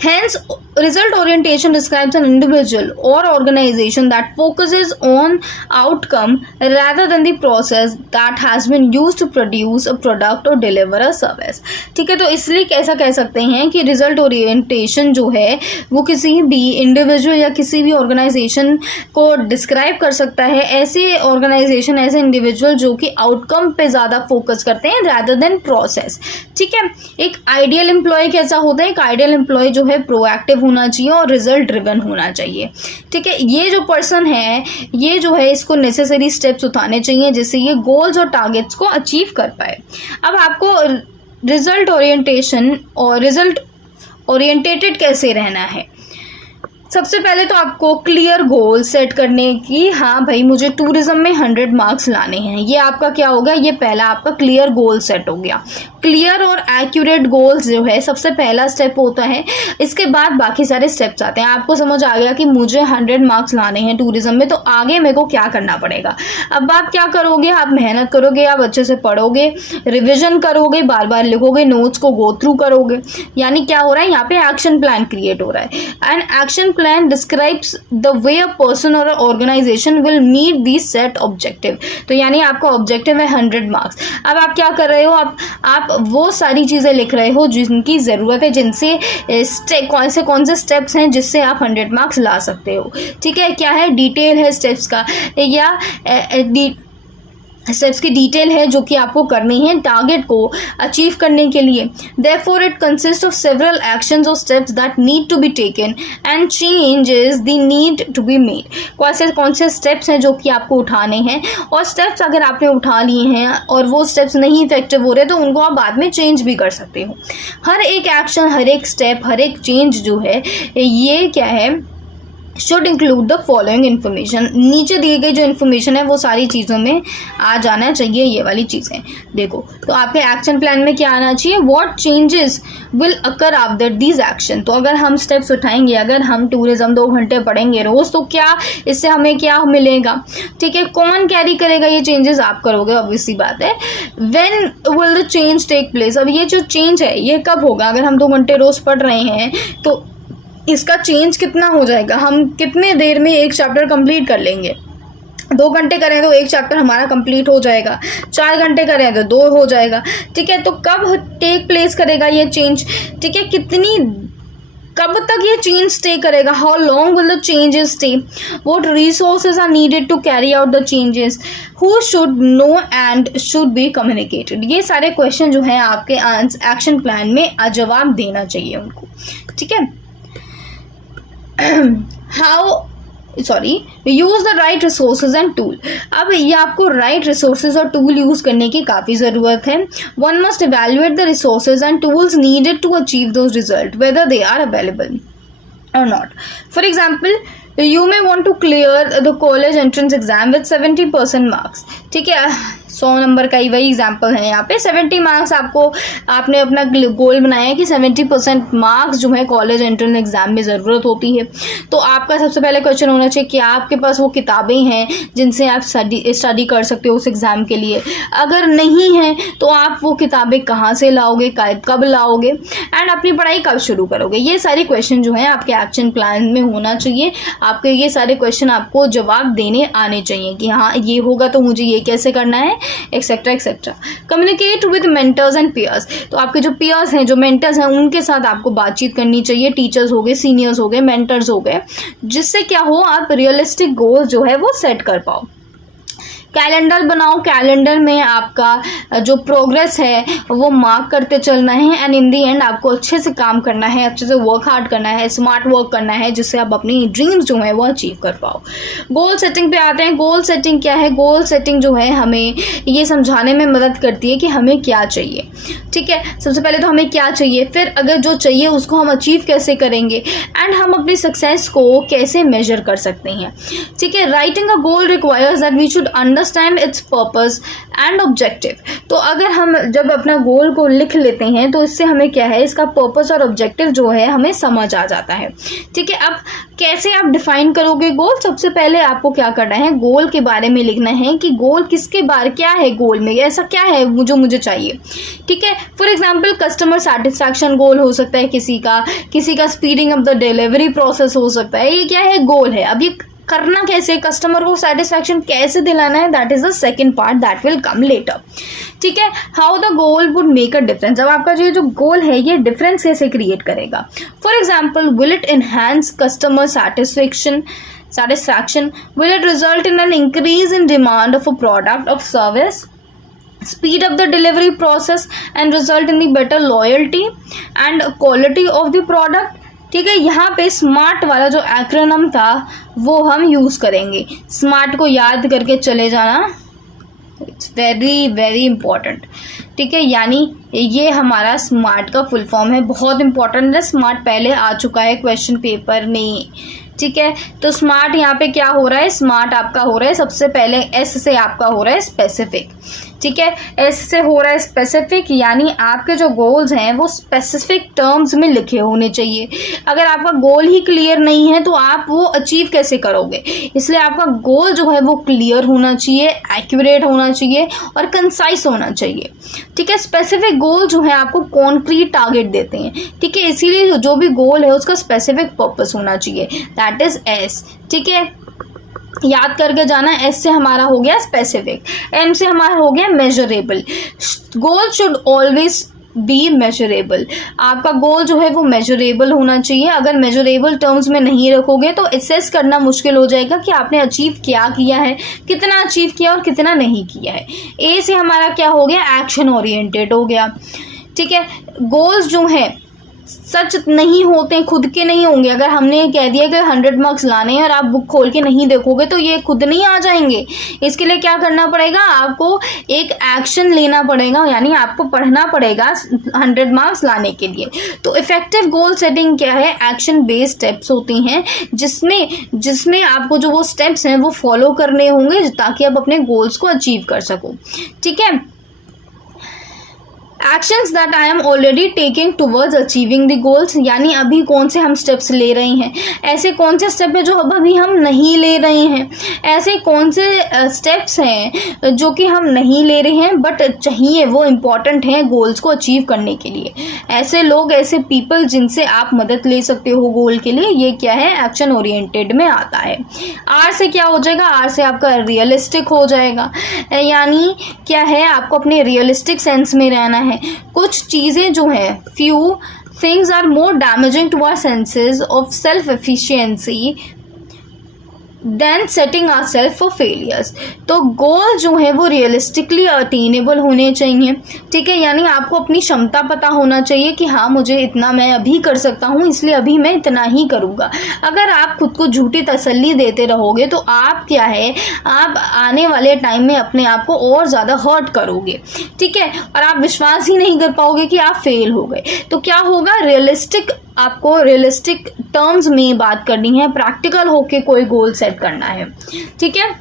hence result orientation describes an individual or organization that focuses on outcome rather than the process that has been used to produce a product or deliver a service। ठीक है, तो इसलिए कैसा कह सकते हैं कि रिजल्ट ओरिएंटेशन जो है वो किसी भी इंडिविजुअल या किसी भी ऑर्गेनाइजेशन को डिस्क्राइब कर सकता है। ऐसे ऑर्गेनाइजेशन, ऐसे इंडिविजुअल जो कि आउटकम पे ज़्यादा फोकस करते हैं rather than प्रोसेस। ठीक है, एक आइडियल एम्प्लॉय कैसा होता है, एक आइडियल एम्प्लॉय जो है प्रोएक्टिव होना चाहिए और रिजल्ट ड्रिवन होना चाहिए। ठीक है, ये जो पर्सन है, ये जो है इसको नेसेसरी स्टेप्स उठाने चाहिए जिससे ये गोल्स और टारगेट्स को अचीव कर पाए। अब आपको रिजल्ट ओरिएंटेशन और रिजल्ट ओरिएंटेटेड कैसे रहना है, सबसे पहले तो आपको क्लियर गोल सेट करने की, हाँ भाई मुझे टूरिज्म में 100 मार्क्स लाने हैं, ये आपका क्या होगा, ये पहला आपका क्लियर गोल सेट हो गया। क्लियर और एक्यूरेट गोल्स जो है सबसे पहला स्टेप होता है, इसके बाद बाकी सारे स्टेप्स आते हैं। आपको समझ आ गया कि मुझे 100 मार्क्स लाने हैं टूरिज्म में, तो आगे मेरे को क्या करना पड़ेगा। अब आप क्या करोगे, आप मेहनत करोगे, आप अच्छे से पढ़ोगे, रिविजन करोगे, बार बार लिखोगे, नोट्स को गो थ्रू करोगे। यानी क्या हो रहा है, यहाँ पे एक्शन प्लान क्रिएट हो रहा है। And action plan describes the way a person और organisation will meet this set objective. तो यानी आपका ऑब्जेक्टिव है 100 मार्क्स। अब आप क्या कर रहे हो, आप वो सारी चीज़ें लिख रहे हो जिनकी ज़रूरत है, जिनसे कौन से स्टेप्स हैं जिससे आप 100 मार्क्स ला सकते हो। ठीक है, क्या है, डिटेल है स्टेप्स का, या स्टेप्स की डिटेल है जो कि आपको करनी है टारगेट को अचीव करने के लिए। Therefore it consists of several actions or steps that need to be taken and changes the need to be made। कौन से स्टेप्स हैं जो कि आपको उठाने हैं, और स्टेप्स अगर आपने उठा लिए हैं और वो स्टेप्स नहीं इफेक्टिव हो रहे तो उनको आप बाद में चेंज भी कर सकते हो। हर एक एक्शन, हर एक स्टेप, हर एक चेंज जो है ये क्या है, should include the following information. नीचे दिए गई जो इन्फॉर्मेशन है वो सारी चीज़ों में आ जाना चाहिए, ये वाली चीज़ें। देखो, तो आपके एक्शन प्लान में क्या आना चाहिए, what changes will occur after these action. तो अगर हम स्टेप्स उठाएंगे, अगर हम टूरिज्म 2 घंटे पढ़ेंगे रोज़, तो क्या इससे हमें क्या मिलेगा। ठीक है, कौन कैरी करेगा ये चेंजेस, आप करोगे, ऑब्वियसली बात है। When will the change take place. अब ये जो चेंज है ये कब होगा, अगर हम 2 घंटे रोज़ पढ़ रहे हैं तो इसका चेंज कितना हो जाएगा, हम कितने देर में एक चैप्टर कंप्लीट कर लेंगे। 2 घंटे करें तो एक चैप्टर हमारा कंप्लीट हो जाएगा, 4 घंटे करें तो 2 हो जाएगा। ठीक है, तो कब टेक प्लेस करेगा ये चेंज। ठीक है, कब तक ये चेंज स्टे करेगा, how long will the changes stay, what resources are needed to carry out the changes, who should know and should be communicated. ये सारे क्वेश्चन जो हैं आपके एक्शन प्लान में जवाब देना चाहिए उनको। ठीक है, use the right resources and tool. अब ये आपको राइट रिसोर्सेज और टूल यूज करने की काफ़ी ज़रूरत है। One must evaluate the resources and tools needed to achieve those result whether they are available or not. For example, you may want to clear the college entrance exam with 70% marks. ठीक है, 100 number का ही वही example है यहाँ पे। 70 marks आपने अपना गोल बनाया है कि 70% मार्क्स जो है कॉलेज एंट्रेंस एग्जाम में ज़रूरत होती है। तो आपका सबसे पहले क्वेश्चन होना चाहिए कि आपके पास वो किताबें हैं जिनसे आप स्टडी कर सकते हो उस एग्ज़ाम के लिए। अगर नहीं है तो आप वो किताबें कहाँ से लाओगे, कब लाओगे, एंड अपनी पढ़ाई कब शुरू करोगे। ये सारे क्वेश्चन जो हैं आपके एक्शन प्लान में होना चाहिए। आपके ये सारे क्वेश्चन आपको जवाब देने आने चाहिए कि हाँ ये होगा तो मुझे ये कैसे करना है, etcetera etcetera. Communicate with mentors and peers. तो आपके जो पीयर्स हैं, जो मेंटर्स हैं, उनके साथ आपको बातचीत करनी चाहिए। टीचर्स हो गए, सीनियर्स हो गए, मेंटर्स हो गए, जिससे क्या हो, आप रियलिस्टिक गोल जो है वो सेट कर पाओ। कैलेंडर बनाओ, कैलेंडर में आपका जो प्रोग्रेस है वो मार्क करते चलना है एंड इन दी एंड आपको अच्छे से काम करना है, अच्छे से वर्क हार्ड करना है, स्मार्ट वर्क करना है, जिससे आप अपनी ड्रीम्स जो है वो अचीव कर पाओ। गोल सेटिंग पे आते हैं। गोल सेटिंग क्या है? गोल सेटिंग जो है हमें ये समझाने में मदद करती है कि हमें क्या चाहिए। ठीक है, सबसे पहले तो हमें क्या चाहिए, फिर अगर जो चाहिए उसको हम अचीव कैसे करेंगे एंड हम अपनी सक्सेस को कैसे मेजर कर सकते हैं। ठीक है, writing a goal requires that we should understand its purpose and objective. तो अगर हम जब अपना गोल को लिख लेते हैं तो इससे हमें क्या है, इसका पर्पस और ऑब्जेक्टिव जो है हमें समझ आ जाता है। ठीक है, अब कैसे आप डिफाइन करोगे गोल? सबसे पहले आपको क्या करना है, गोल के बारे में लिखना है कि गोल किसके बारे, क्या है गोल में, ऐसा क्या है जो मुझे चाहिए। ठीक है, फॉर एग्जाम्पल कस्टमर सेटिस्फैक्शन गोल हो सकता है किसी का speeding up the delivery process हो सकता है। ये क्या है, गोल है। अब ये करना कैसे, कस्टमर को सेटिस्फैक्शन कैसे दिलाना है, that is the second part that will come later. ठीक है, how the goal would make a difference. अब आपका जो गोल है ये डिफरेंस कैसे क्रिएट करेगा। For example, will it enhance customer satisfaction, will it result in an increase in demand of a product or service, speed up the delivery process and result in the better loyalty and quality of the product। ठीक है, यहाँ पे smart वाला जो acronym था वो हम use करेंगे। स्मार्ट को याद करके चले जाना, इट्स वेरी वेरी इंपॉर्टेंट। ठीक है, यानी ये हमारा स्मार्ट का फुल फॉर्म है, बहुत इंपॉर्टेंट है। स्मार्ट पहले आ चुका है क्वेश्चन पेपर में। ठीक है, तो स्मार्ट यहाँ पे क्या हो रहा है, स्मार्ट आपका हो रहा है सबसे पहले एस से आपका हो रहा है स्पेसिफिक। ठीक है, एस से हो रहा है स्पेसिफिक, यानी आपके जो गोल्स हैं वो स्पेसिफिक टर्म्स में लिखे होने चाहिए। अगर आपका गोल ही क्लियर नहीं है तो आप वो अचीव कैसे करोगे। इसलिए आपका गोल जो है वो क्लियर होना चाहिए, एक्यूरेट होना चाहिए और कंसाइज होना चाहिए। ठीक है, स्पेसिफिक गोल जो है आपको कॉन्क्रीट टारगेट देते हैं। ठीक है, इसीलिए जो भी गोल है उसका स्पेसिफिक पर्पस होना चाहिए, दैट इज एस। ठीक है, याद करके जाना, एस से हमारा हो गया स्पेसिफिक, एम से हमारा हो गया measurable. Goal should always be measurable. आपका गोल जो है वो मेजरेबल होना चाहिए। अगर मेजरेबल टर्म्स में नहीं रखोगे तो असेस करना मुश्किल हो जाएगा कि आपने अचीव क्या किया है, कितना अचीव किया और कितना नहीं किया है। ए से हमारा क्या हो गया, एक्शन ओरिएंटेड हो गया। ठीक है, गोल्स जो हैं सच नहीं होते, खुद के नहीं होंगे। अगर हमने कह दिया कि 100 मार्क्स लाने हैं और आप बुक खोल के नहीं देखोगे तो ये खुद नहीं आ जाएंगे। इसके लिए क्या करना पड़ेगा, आपको एक एक्शन लेना पड़ेगा, यानी आपको पढ़ना पड़ेगा 100 मार्क्स लाने के लिए। तो इफेक्टिव गोल सेटिंग क्या है, एक्शन बेस्ड स्टेप्स होती हैं जिसमें आपको जो वो स्टेप्स हैं वो फॉलो करने होंगे ताकि आप अपने गोल्स को अचीव कर सको। ठीक है, actions that I am already taking towards achieving the goals, यानी अभी कौन से हम स्टेप्स ले रहे हैं, ऐसे कौन से स्टेप है जो अभी हम नहीं ले रहे हैं, ऐसे कौन से स्टेप्स हैं जो कि हम नहीं ले रहे हैं बट चाहिए, वो इम्पॉर्टेंट हैं गोल्स को अचीव करने के लिए। ऐसे लोग, ऐसे पीपल जिनसे आप मदद ले सकते हो गोल के लिए, ये क्या है, एक्शन ओरिएंटेड में आता है। आर से क्या हो जाएगा, आर से आपका रियलिस्टिक हो जाएगा, यानी क्या है, आपको अपने रियलिस्टिक सेंस में रहना है। कुछ चीजें जो हैं, few things are more damaging to our senses of self efficiency than setting our self for failures. तो गोल जो है वो रियलिस्टिकली अटेनेबल होने चाहिए। ठीक है, यानी आपको अपनी क्षमता पता होना चाहिए कि हाँ मुझे इतना मैं अभी कर सकता हूँ, इसलिए अभी मैं इतना ही करूँगा। अगर आप खुद को झूठी तसल्ली देते रहोगे तो आप क्या है, आप आने वाले टाइम में अपने आप को और ज़्यादा हर्ट करोगे। ठीक है, और आप विश्वास ही नहीं कर पाओगे कि आप फेल हो गए। तो क्या होगा, आपको रियलिस्टिक टर्म्स में बात करनी है, प्रैक्टिकल होके कोई गोल सेट करना है। ठीक है,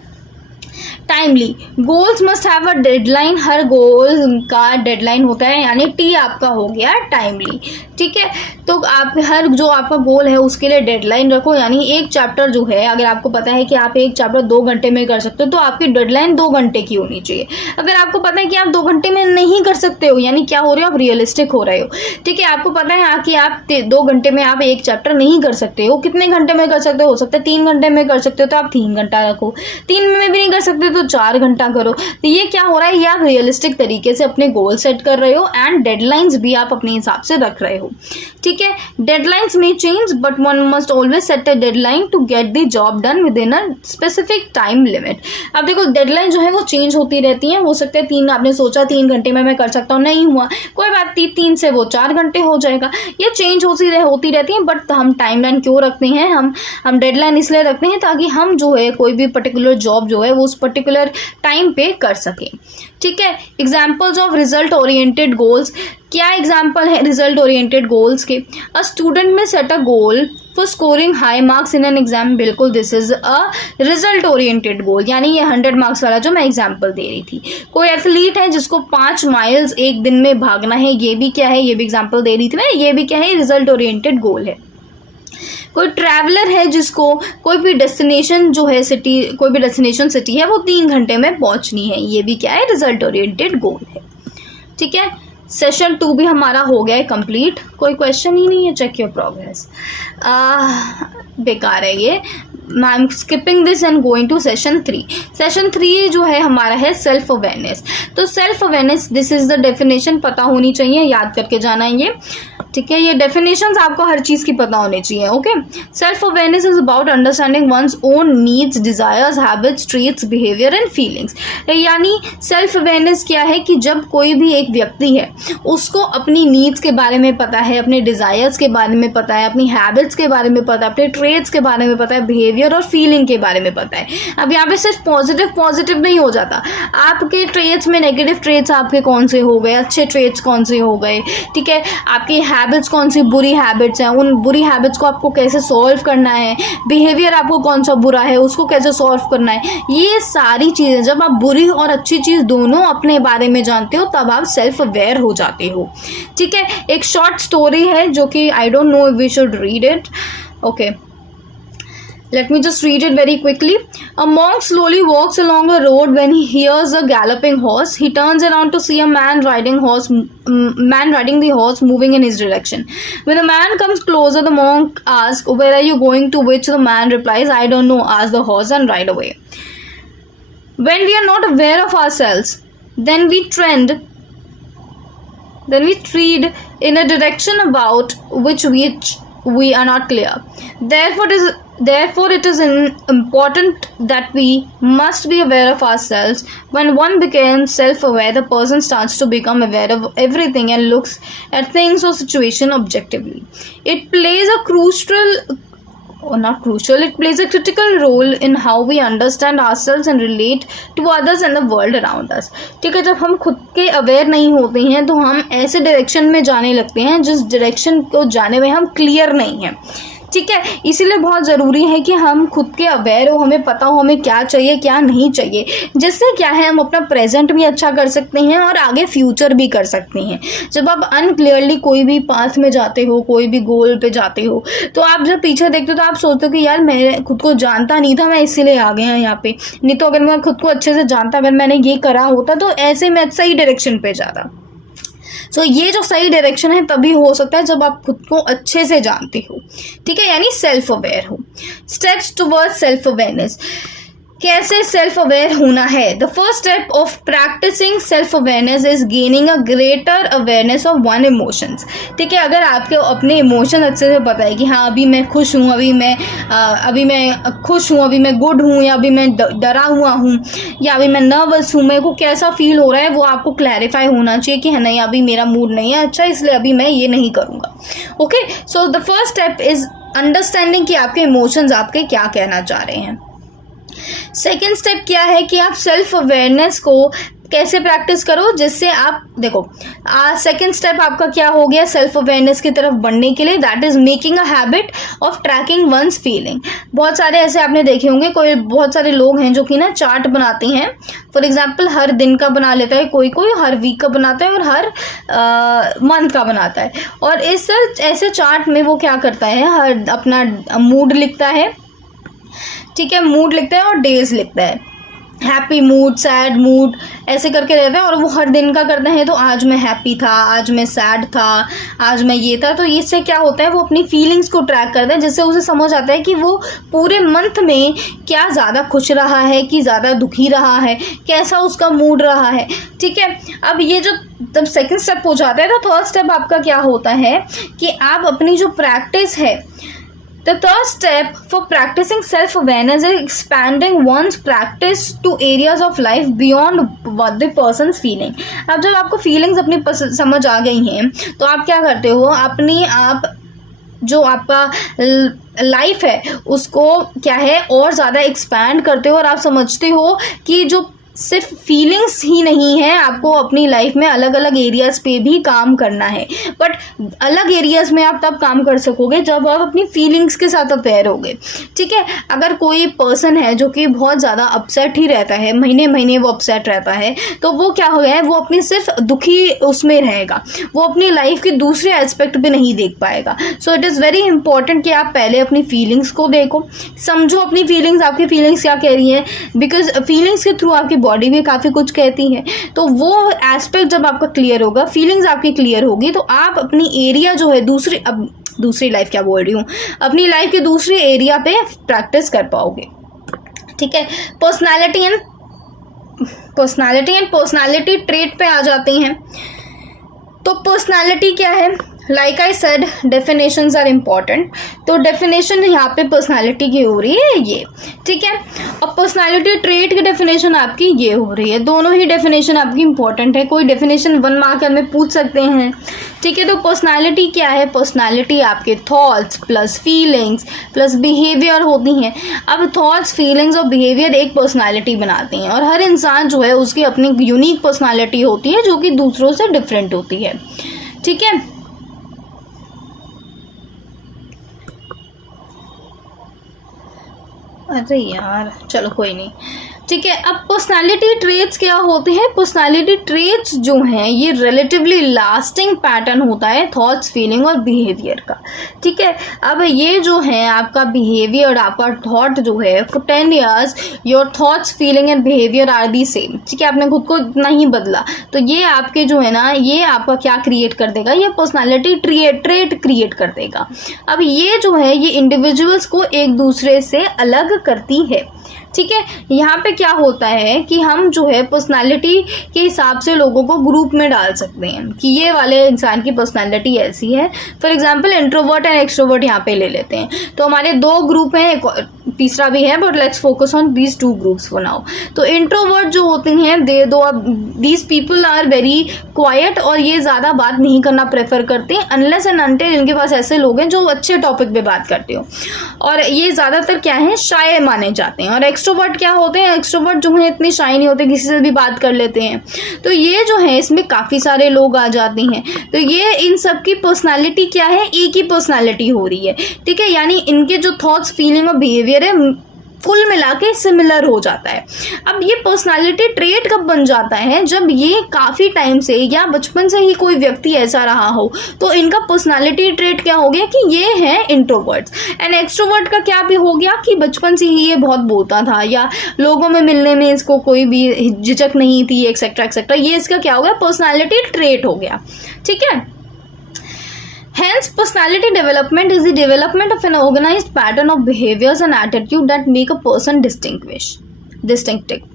timely, goals must have a deadline. हर गोल का डेडलाइन होता है, यानी टी आपका हो गया टाइमली। ठीक है, तो आप जो आपका गोल है उसके लिए डेडलाइन रखो, यानी एक चैप्टर जो है, अगर आपको पता है कि आप एक चैप्टर 2 घंटे में कर सकते हो तो आपकी डेडलाइन 2 घंटे की होनी चाहिए। अगर आपको पता है कि आप 2 घंटे में नहीं कर सकते हो, यानी क्या हो रहे हो, आप रियलिस्टिक हो रहे हो। ठीक है, आपको पता है कि आप 2 घंटे में आप एक चैप्टर नहीं कर सकते हो, कितने घंटे में कर सकते हो सकता है 3 घंटे में कर सकते हो तो आप 3 घंटा रखो। 3 में भी नहीं कर सकते तो 4 घंटा करो। तो ये क्या हो रहा है, ये आप रियलिस्टिक तरीके से अपने गोल सेट कर रहे हो एंड डेडलाइंस भी आप अपने हिसाब से रख रहे हो। ठीक है, डेडलाइंस में change but one must always set a deadline to get the job done with in a specific time limit. अब देखो डेडलाइन जो है वो चेंज होती रहती है, हो सकता है 3 आपने सोचा 3 घंटे में मैं कर सकता हूँ, नहीं हुआ कोई बात नहीं, 3 से वो 4 घंटे हो जाएगा। ये चेंज होती रहती है, बट हम टाइमलाइन क्यों रखते हैं, हम डेडलाइन इसलिए रखते हैं ताकि हम जो है कोई भी पर्टिकुलर जॉब जो है वो उस पर्टिकुलर टाइम पे कर सकें। ठीक है, examples of result oriented goals, क्या एग्जाम्पल है रिजल्ट ओरिएंटेड गोल्स के? A student may set a goal for scoring high marks in an exam, बिल्कुल this is a result oriented goal, यानी ये 100 मार्क्स वाला जो मैं एग्जाम्पल दे रही थी। कोई एथलीट है जिसको 5 माइल्स एक दिन में भागना है, ये भी क्या है, ये भी एग्जाम्पल दे रही थी मैं, ये भी क्या है, रिजल्ट ओरिएंटेड गोल है। कोई ट्रैवलर है जिसको कोई भी डेस्टिनेशन जो है सिटी, कोई भी डेस्टिनेशन सिटी है वो 3 घंटे में पहुंचनी है, ये भी क्या है, रिजल्ट ओरिएंटेड गोल है। ठीक है, सेशन 2 भी हमारा हो गया है कंप्लीट, कोई क्वेश्चन ही नहीं है, चेक योर प्रोग्रेस। बेकार है ये, I am skipping this and going to session 3। Session 3 जो है हमारा है सेल्फ अवेयरनेस। तो self awareness, this is the definition, पता होनी चाहिए, याद करके जाना है ये। ठीक है, ये डेफिनेशंस आपको हर चीज़ की पता होनी चाहिए। Okay, self awareness is about understanding one's own needs, desires, habits, traits, behaviour and feelings. यानी सेल्फ अवेयरनेस क्या है कि जब कोई भी एक व्यक्ति है उसको अपनी नीड्स के बारे में पता है, अपने डिजायर्स के बारे में पता है, अपनी हैबिट्स के बारे में पता है, अपने ट्रेट्स के बारे में पता है, बिहेवियर और फीलिंग के बारे में पता है। अब यहाँ पे सिर्फ पॉजिटिव नहीं हो जाता, आपके ट्रेट्स में नेगेटिव ट्रेट्स आपके कौन से हो गए, अच्छे ट्रेट्स कौन से हो गए। ठीक है, आपकी हैबिट्स कौन सी बुरी हैबिट्स हैं, उन बुरी हैबिट्स को आपको कैसे सॉल्व करना है, बिहेवियर आपको कौन सा बुरा है उसको कैसे सॉल्व करना है, ये सारी चीज़ें जब आप बुरी और अच्छी चीज़ दोनों अपने बारे में जानते हो तब आप सेल्फ अवेयर हो जाते हो। ठीक है, एक शॉर्ट स्टोरी है जो कि I don't know if we should read it. Okay, let me just read it very quickly. A monk slowly walks along a road when he hears a galloping horse. He turns around to see a man riding the horse moving in his direction. When the man comes closer, the monk asks, "Where are you going to?" which the man replies, "I don't know. Ask the horse," and ride away. When we are not aware of ourselves, then we tread in a direction about which we are not clear. Therefore, it is important that we must be aware of ourselves. When one becomes self-aware, the person starts to become aware of everything and looks at things or situation objectively. It plays it plays a critical role in how we understand ourselves and relate to others and the world around us. ठीक है, जब हम खुद के aware नहीं होते हैं तो हम ऐसे डायरेक्शन में जाने लगते हैं जिस डायरेक्शन को जाने में हम क्लियर नहीं हैं। ठीक है, इसीलिए बहुत ज़रूरी है कि हम खुद के अवेयर हो, हमें पता हो हमें क्या चाहिए क्या नहीं चाहिए, जिससे क्या है हम अपना प्रेजेंट भी अच्छा कर सकते हैं और आगे फ्यूचर भी कर सकते हैं। जब आप अनक्लियरली कोई भी पाथ में जाते हो, कोई भी गोल पे जाते हो, तो आप जब पीछे देखते हो तो आप सोचते हो कि यार मैं खुद को जानता नहीं था, मैं इसीलिए आ गया यहाँ पे, नहीं तो अगर मैं खुद को अच्छे से जानता, अगर मैंने ये करा होता तो ऐसे मैं सही डायरेक्शन पे जाता। सो ये जो सही डायरेक्शन है तभी हो सकता है जब आप खुद को अच्छे से जानते हो। ठीक है, यानी सेल्फ अवेयर हो। स्टेप्स टुवर्ड्स सेल्फ अवेयरनेस, कैसे सेल्फ अवेयर होना है? The first step of practicing self awareness is gaining a greater awareness of one emotions. ठीक है, अगर आपके अपने इमोशन अच्छे से पता है कि हाँ अभी मैं खुश हूँ, अभी मैं खुश हूँ, अभी मैं गुड हूँ, या अभी मैं डरा हुआ हूँ, या अभी मैं नर्वस हूँ, मेरे को कैसा फील हो रहा है वो आपको क्लैरिफाई होना चाहिए कि नहीं अभी मेरा मूड नहीं है अच्छा, इसलिए अभी मैं ये नहीं करूँगा। Okay, so the first step is understanding कि आपके इमोशंस आपके क्या कहना चाह रहे हैं। सेकेंड स्टेप क्या है कि आप सेल्फ अवेयरनेस को कैसे प्रैक्टिस करो, जिससे आप देखो सेकेंड स्टेप आपका क्या हो गया सेल्फ अवेयरनेस की तरफ बढ़ने के लिए, that is making a habit of tracking one's feeling. बहुत सारे ऐसे आपने देखे होंगे, बहुत सारे लोग हैं जो कि ना चार्ट बनाते हैं। फॉर एग्जाम्पल हर दिन का बना लेता है, कोई हर वीक का बनाता है और हर मंथ का बनाता है। और इस ऐसे चार्ट में वो क्या करता है, हर अपना मूड लिखता है, ठीक है, मूड लिखता है और डेज लिखता है। हैप्पी मूड, सैड मूड, ऐसे करके रहते हैं और वो हर दिन का करते हैं। तो आज मैं हैप्पी था, आज मैं सैड था, आज मैं ये था। तो इससे क्या होता है, वो अपनी फीलिंग्स को ट्रैक करते हैं, जिससे उसे समझ आता है कि वो पूरे मंथ में क्या ज़्यादा खुश रहा है, कि ज़्यादा दुखी रहा है, कैसा उसका मूड रहा है। ठीक है, अब ये जो तब सेकंड स्टेप हो जाता है, तो थर्ड स्टेप आपका क्या होता है कि आप अपनी जो प्रैक्टिस है, the third step for practicing self-awareness is expanding one's practice to areas of life beyond what the person's feeling. अब जब आपको feelings अपनी समझ आ गई हैं, तो आप क्या करते हो, अपनी आप जो आपका लाइफ है उसको क्या है और ज़्यादा एक्सपैंड करते हो, और आप समझते हो कि जो सिर्फ फीलिंग्स ही नहीं है, आपको अपनी लाइफ में अलग अलग एरियाज़ पे भी काम करना है। बट अलग एरियाज़ में आप तब काम कर सकोगे जब आप अपनी फीलिंग्स के साथ अवेयर होगे। ठीक है, अगर कोई पर्सन है जो कि बहुत ज़्यादा अपसेट ही रहता है, महीने महीने वो अपसेट रहता है, तो वो क्या हो गया है, वो अपनी सिर्फ दुखी उसमें रहेगा, वो अपनी लाइफ के दूसरे एस्पेक्ट पे नहीं देख पाएगा। So it is very important कि आप पहले अपनी फीलिंग्स को देखो, समझो अपनी फीलिंग्स, आपकी फीलिंग्स क्या कह रही हैं, बिकॉज फीलिंग्स के थ्रू आपकी बॉडी भी काफ़ी कुछ कहती है। तो वो एस्पेक्ट जब आपका क्लियर होगा, फीलिंग्स आपकी क्लियर होगी, तो आप अपनी एरिया जो है दूसरी लाइफ क्या बोल रही हूँ, अपनी लाइफ के दूसरे एरिया पे प्रैक्टिस कर पाओगे। ठीक है, पर्सनालिटी एंड पर्सनालिटी ट्रेट पे आ जाते हैं। तो पर्सनालिटी क्या है, like I said definitions are important. तो डेफिनेशन यहाँ पे पर्सनालिटी की हो रही है ये। ठीक है, और पर्सनालिटी ट्रेट की डेफिनेशन आपकी ये हो रही है। दोनों ही डेफिनेशन आपकी इम्पॉर्टेंट है, कोई डेफिनेशन 1 मार्क में पूछ सकते हैं। ठीक है, तो पर्सनालिटी क्या है, पर्सनालिटी आपके thoughts plus feelings plus behaviour होती हैं। अब थॉट्स, फीलिंग्स और बिहेवियर एक पर्सनालिटी बनाती हैं, और हर इंसान जो है उसकी अपनी यूनिक पर्सनालिटी होती है जो कि दूसरों से डिफरेंट होती है। ठीक है, अरे यार चलो कोई नहीं। ठीक है, अब पर्सनालिटी ट्रेट्स क्या होते हैं, पर्सनालिटी ट्रेट्स जो हैं ये रिलेटिवली लास्टिंग पैटर्न होता है थॉट्स, फीलिंग और बिहेवियर का। ठीक है, अब ये जो है आपका बिहेवियर, आपका थॉट जो है, for 10 years your thoughts, feeling and behaviour are the same. ठीक है, आपने खुद को इतना ही बदला, तो ये आपके जो है ना, ये आपका क्या क्रिएट कर देगा, ये पर्सनालिटी ट्रेट क्रिएट कर देगा। अब ये जो है ये इंडिविजुअल्स को एक दूसरे से अलग करती है। ठीक है, यहाँ पे क्या होता है कि हम जो है पर्सनालिटी के हिसाब से लोगों को ग्रुप में डाल सकते हैं कि ये वाले इंसान की पर्सनालिटी ऐसी है। For example introvert and extrovert यहाँ पे ले लेते हैं, तो हमारे 2 ग्रुप हैं, एक तीसरा भी है, but let's focus on these 2 groups for now. तो इंट्रोवर्ट जो होते हैं, these people are very quiet, और ये ज़्यादा बात नहीं करना प्रेफर करते हैं अनलेस एंड अनटिल इनके पास ऐसे लोग हैं जो अच्छे टॉपिक पे बात करते हो, और ये ज़्यादातर क्या है, शाय माने जाते हैं। और एक्सट्रोवर्ट क्या होते हैं, एक्सट्रोवर्ट जो है इतनी शाय नहीं होते, किसी से भी बात कर लेते हैं। तो ये जो है इसमें काफ़ी सारे लोग आ जाते हैं। तो ये इन सब की पर्सनालिटी क्या है, एक ही पर्सनालिटी हो रही है। ठीक है, यानी इनके जो थॉट्स, फीलिंग और बिहेवियर है कुल मिला के सिमिलर हो जाता है। अब ये पर्सनालिटी ट्रेट कब बन जाता है, जब ये काफ़ी टाइम से या बचपन से ही कोई व्यक्ति ऐसा रहा हो, तो इनका पर्सनालिटी ट्रेट क्या हो गया कि ये है इंट्रोवर्ट्स। एंड एक्सट्रोवर्ट का क्या भी हो गया कि बचपन से ही ये बहुत बोलता था, या लोगों में मिलने में इसको कोई भी झिझक नहीं थी, एक्सेट्रा एक्सेट्रा, ये इसका क्या हो गया, पर्सनालिटी ट्रेट हो गया। ठीक है, hence personality development is the development of an organized pattern of behaviors and attitude that make a person distinctive.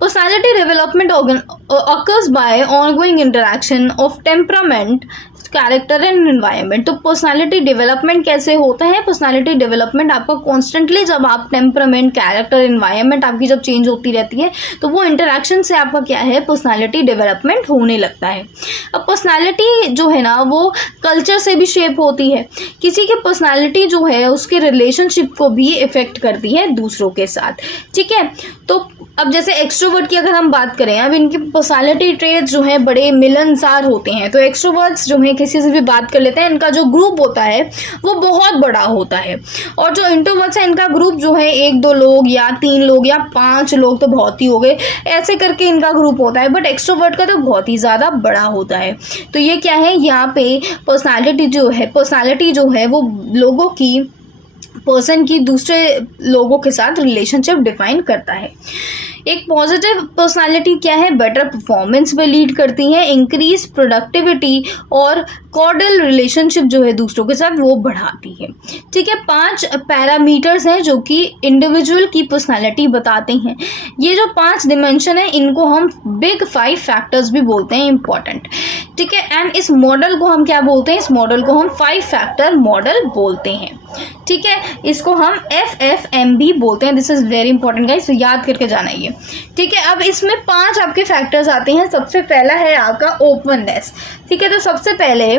Personality development occurs by ongoing interaction of temperament, character and environment. तो personality development कैसे होता है, personality development आपका constantly, जब आप temperament, character, environment आपकी जब change होती रहती है, तो वो इंटरेक्शन से आपका क्या है, पर्सनालिटी डेवलपमेंट होने लगता है। अब पर्सनालिटी जो है ना वो कल्चर से भी शेप होती है, किसी की पर्सनालिटी जो है उसके रिलेशनशिप को भी इफेक्ट करती है दूसरों के साथ। ठीक है, तो अब जैसे एक्सट्रोवर्ट की अगर हम बात करें, अब इनकी पर्सनालिटी ट्रेट्स जो है बड़े मिलनसार होते हैं। तो एक्सट्रोवर्ट्स जो है किसी से भी बात कर लेते हैं, इनका जो ग्रुप होता है वो बहुत बड़ा होता है, और जो इंट्रोवर्ट्स है इनका ग्रुप जो है 1-2 लोग या 3 लोग या 5 लोग तो बहुत ही हो गए, ऐसे करके इनका ग्रुप होता है। बट एक्सट्रोवर्ट का तो बहुत ही ज़्यादा बड़ा होता है। तो ये क्या है, यहाँ पे पर्सनालिटी जो है वो लोगों की, पर्सन की दूसरे लोगों के साथ रिलेशनशिप डिफाइन करता है। एक पॉजिटिव पर्सनालिटी क्या है, बेटर परफॉर्मेंस में लीड करती है, इंक्रीज प्रोडक्टिविटी और कॉर्डियल रिलेशनशिप जो है दूसरों के साथ वो बढ़ाती है। ठीक है, 5 पैरामीटर्स हैं जो कि इंडिविजुअल की पर्सनालिटी बताते हैं। ये जो 5 डिमेंशन है इनको हम बिग 5 फैक्टर्स भी बोलते हैं, इंपॉर्टेंट। ठीक है, एंड इस मॉडल को हम क्या बोलते हैं, इस मॉडल को हम 5 फैक्टर मॉडल बोलते हैं। ठीक है, इसको हम FFM भी बोलते हैं। This is very important guys, तो याद करके जाना ये। ठीक है, अब इसमें 5 आपके फैक्टर्स आते हैं। सबसे पहला है आपका ओपननेस। ठीक है, तो सबसे पहले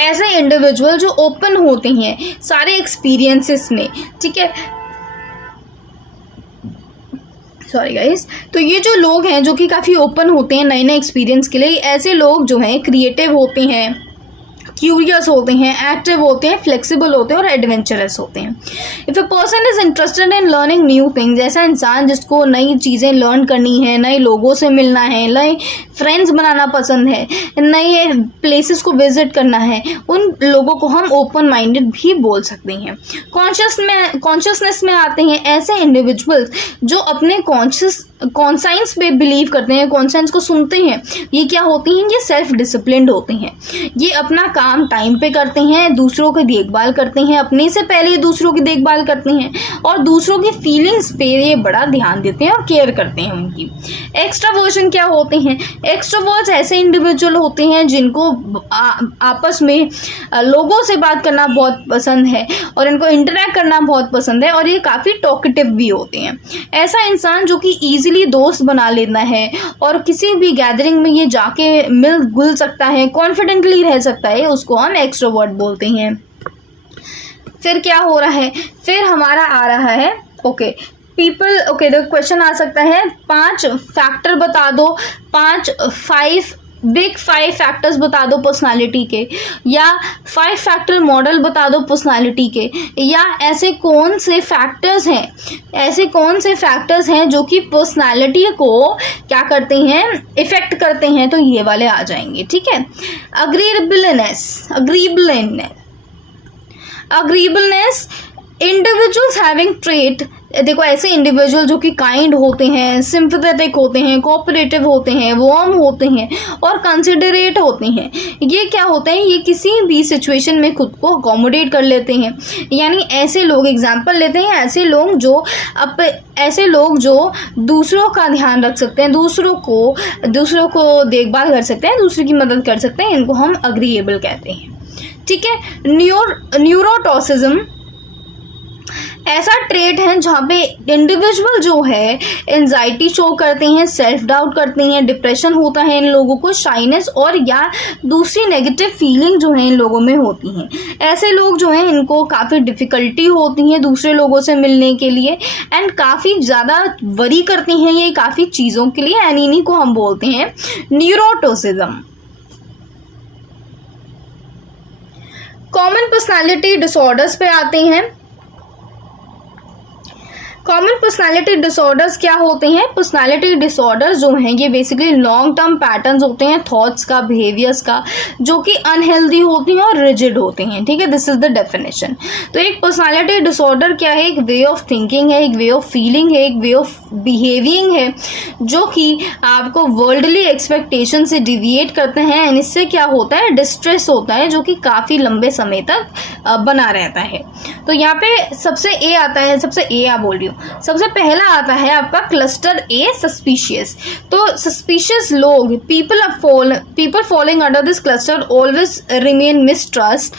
ऐसे इंडिविजुअल जो ओपन होते हैं सारे एक्सपीरियंसेस में। ठीक है, सॉरी गाइस, तो ये जो लोग हैं जो कि काफ़ी ओपन होते हैं नए नए एक्सपीरियंस के लिए, ऐसे लोग जो हैं क्रिएटिव होते हैं, क्यूरियस होते हैं, एक्टिव होते हैं, फ्लेक्सिबल होते हैं और एडवेंचरस होते हैं। If a person is interested in learning new things, ऐसा इंसान जिसको नई चीज़ें लर्न करनी है, नए लोगों से मिलना है, नए फ्रेंड्स बनाना पसंद है, नए प्लेसेस को विजिट करना है, उन लोगों को हम ओपन माइंडेड भी बोल सकते हैं। कॉन्शियसनेस में आते हैं ऐसे इंडिविजुअल्स जो अपने कॉन्साइंस पे बिलीव करते हैं, कॉन्साइंस को सुनते हैं। ये क्या होती हैं, ये सेल्फ डिसिप्लिन्ड होते हैं, ये अपना काम टाइम पे करते हैं, दूसरों की देखभाल करते हैं, अपने से पहले दूसरों की देखभाल करते हैं और दूसरों की फीलिंग्स पे ये बड़ा ध्यान देते हैं और केयर करते हैं उनकी। एक्सट्रावर्जन क्या होते हैं, एक्सट्रोवर्ट्स ऐसे इंडिविजुअल होते हैं जिनको आपस में लोगों से बात करना बहुत पसंद है और इनको इंटरेक्ट करना बहुत पसंद है और ये काफ़ी टॉकेटिव भी होते हैं। ऐसा इंसान जो कि ईजिली दोस्त बना लेता है और किसी भी गैदरिंग में ये जाके मिल घुल सकता है, कॉन्फिडेंटली रह सकता है, उसको हम एक्सट्रोवर्ट बोलते हैं। फिर क्या हो रहा है, फिर हमारा आ रहा है तो क्वेश्चन आ सकता है 5 फैक्टर बता दो, 5 बिग 5 फैक्टर्स बता दो पर्सनालिटी के, या 5 फैक्टर मॉडल बता दो पर्सनालिटी के, या ऐसे कौन से फैक्टर्स हैं जो कि पर्सनालिटी को क्या करते हैं, इफेक्ट करते हैं, तो ये वाले आ जाएंगे। ठीक है, अग्रीबलनेस इंडिविजुअल्स हैविंग ट्रेट, देखो ऐसे इंडिविजुअल जो कि काइंड होते हैं, सिंपैथेटिक होते हैं, कोऑपरेटिव होते हैं, वार्म होते हैं और कंसिडरेट होते हैं। ये क्या होते हैं, ये किसी भी सिचुएशन में खुद को अकोमोडेट कर लेते हैं। यानी ऐसे लोग, एग्जांपल लेते हैं, ऐसे लोग जो दूसरों का ध्यान रख सकते हैं, दूसरों को देखभाल कर सकते हैं, दूसरों की मदद कर सकते हैं, इनको हम अग्रीएबल कहते हैं। ठीक है, न्यूरोटिसिज्म ऐसा ट्रेट है जहाँ पे इंडिविजुअल जो है एंजाइटी शो करते हैं, सेल्फ डाउट करते हैं, डिप्रेशन होता है इन लोगों को, शाइनेस और या दूसरी नेगेटिव फीलिंग जो है इन लोगों में होती हैं। ऐसे लोग जो हैं इनको काफ़ी डिफ़िकल्टी होती है दूसरे लोगों से मिलने के लिए एंड काफ़ी ज़्यादा वरी करती हैं ये काफ़ी चीज़ों के लिए, एंड इन्हीं को हम बोलते हैं न्यूरोटिसिज्म। कॉमन पर्सनालिटी डिसऑर्डर्स पे आते हैं। कॉमन पर्सनालिटी डिसऑर्डर्स क्या होते हैं, पर्सनालिटी डिसऑर्डर्स जो हैं ये बेसिकली लॉन्ग टर्म पैटर्न्स होते हैं थॉट्स का, बिहेवियर्स का, जो कि अनहेल्दी होते हैं और रिजिड होते हैं। ठीक है, दिस इज द डेफिनेशन। तो एक पर्सनालिटी डिसऑर्डर क्या है, एक वे ऑफ थिंकिंग है, एक वे ऑफ फीलिंग है, एक वे ऑफ बिहेविंग है जो कि आपको वर्ल्डली एक्सपेक्टेशन से डिविएट करते हैं एंड इससे क्या होता है, डिस्ट्रेस होता है जो कि काफ़ी लंबे समय तक बना रहता है। तो यहाँ पे सबसे पहला आता है आपका क्लस्टर ए, सस्पिशियस। तो सस्पिशियस लोग, people following under this cluster always remain mistrust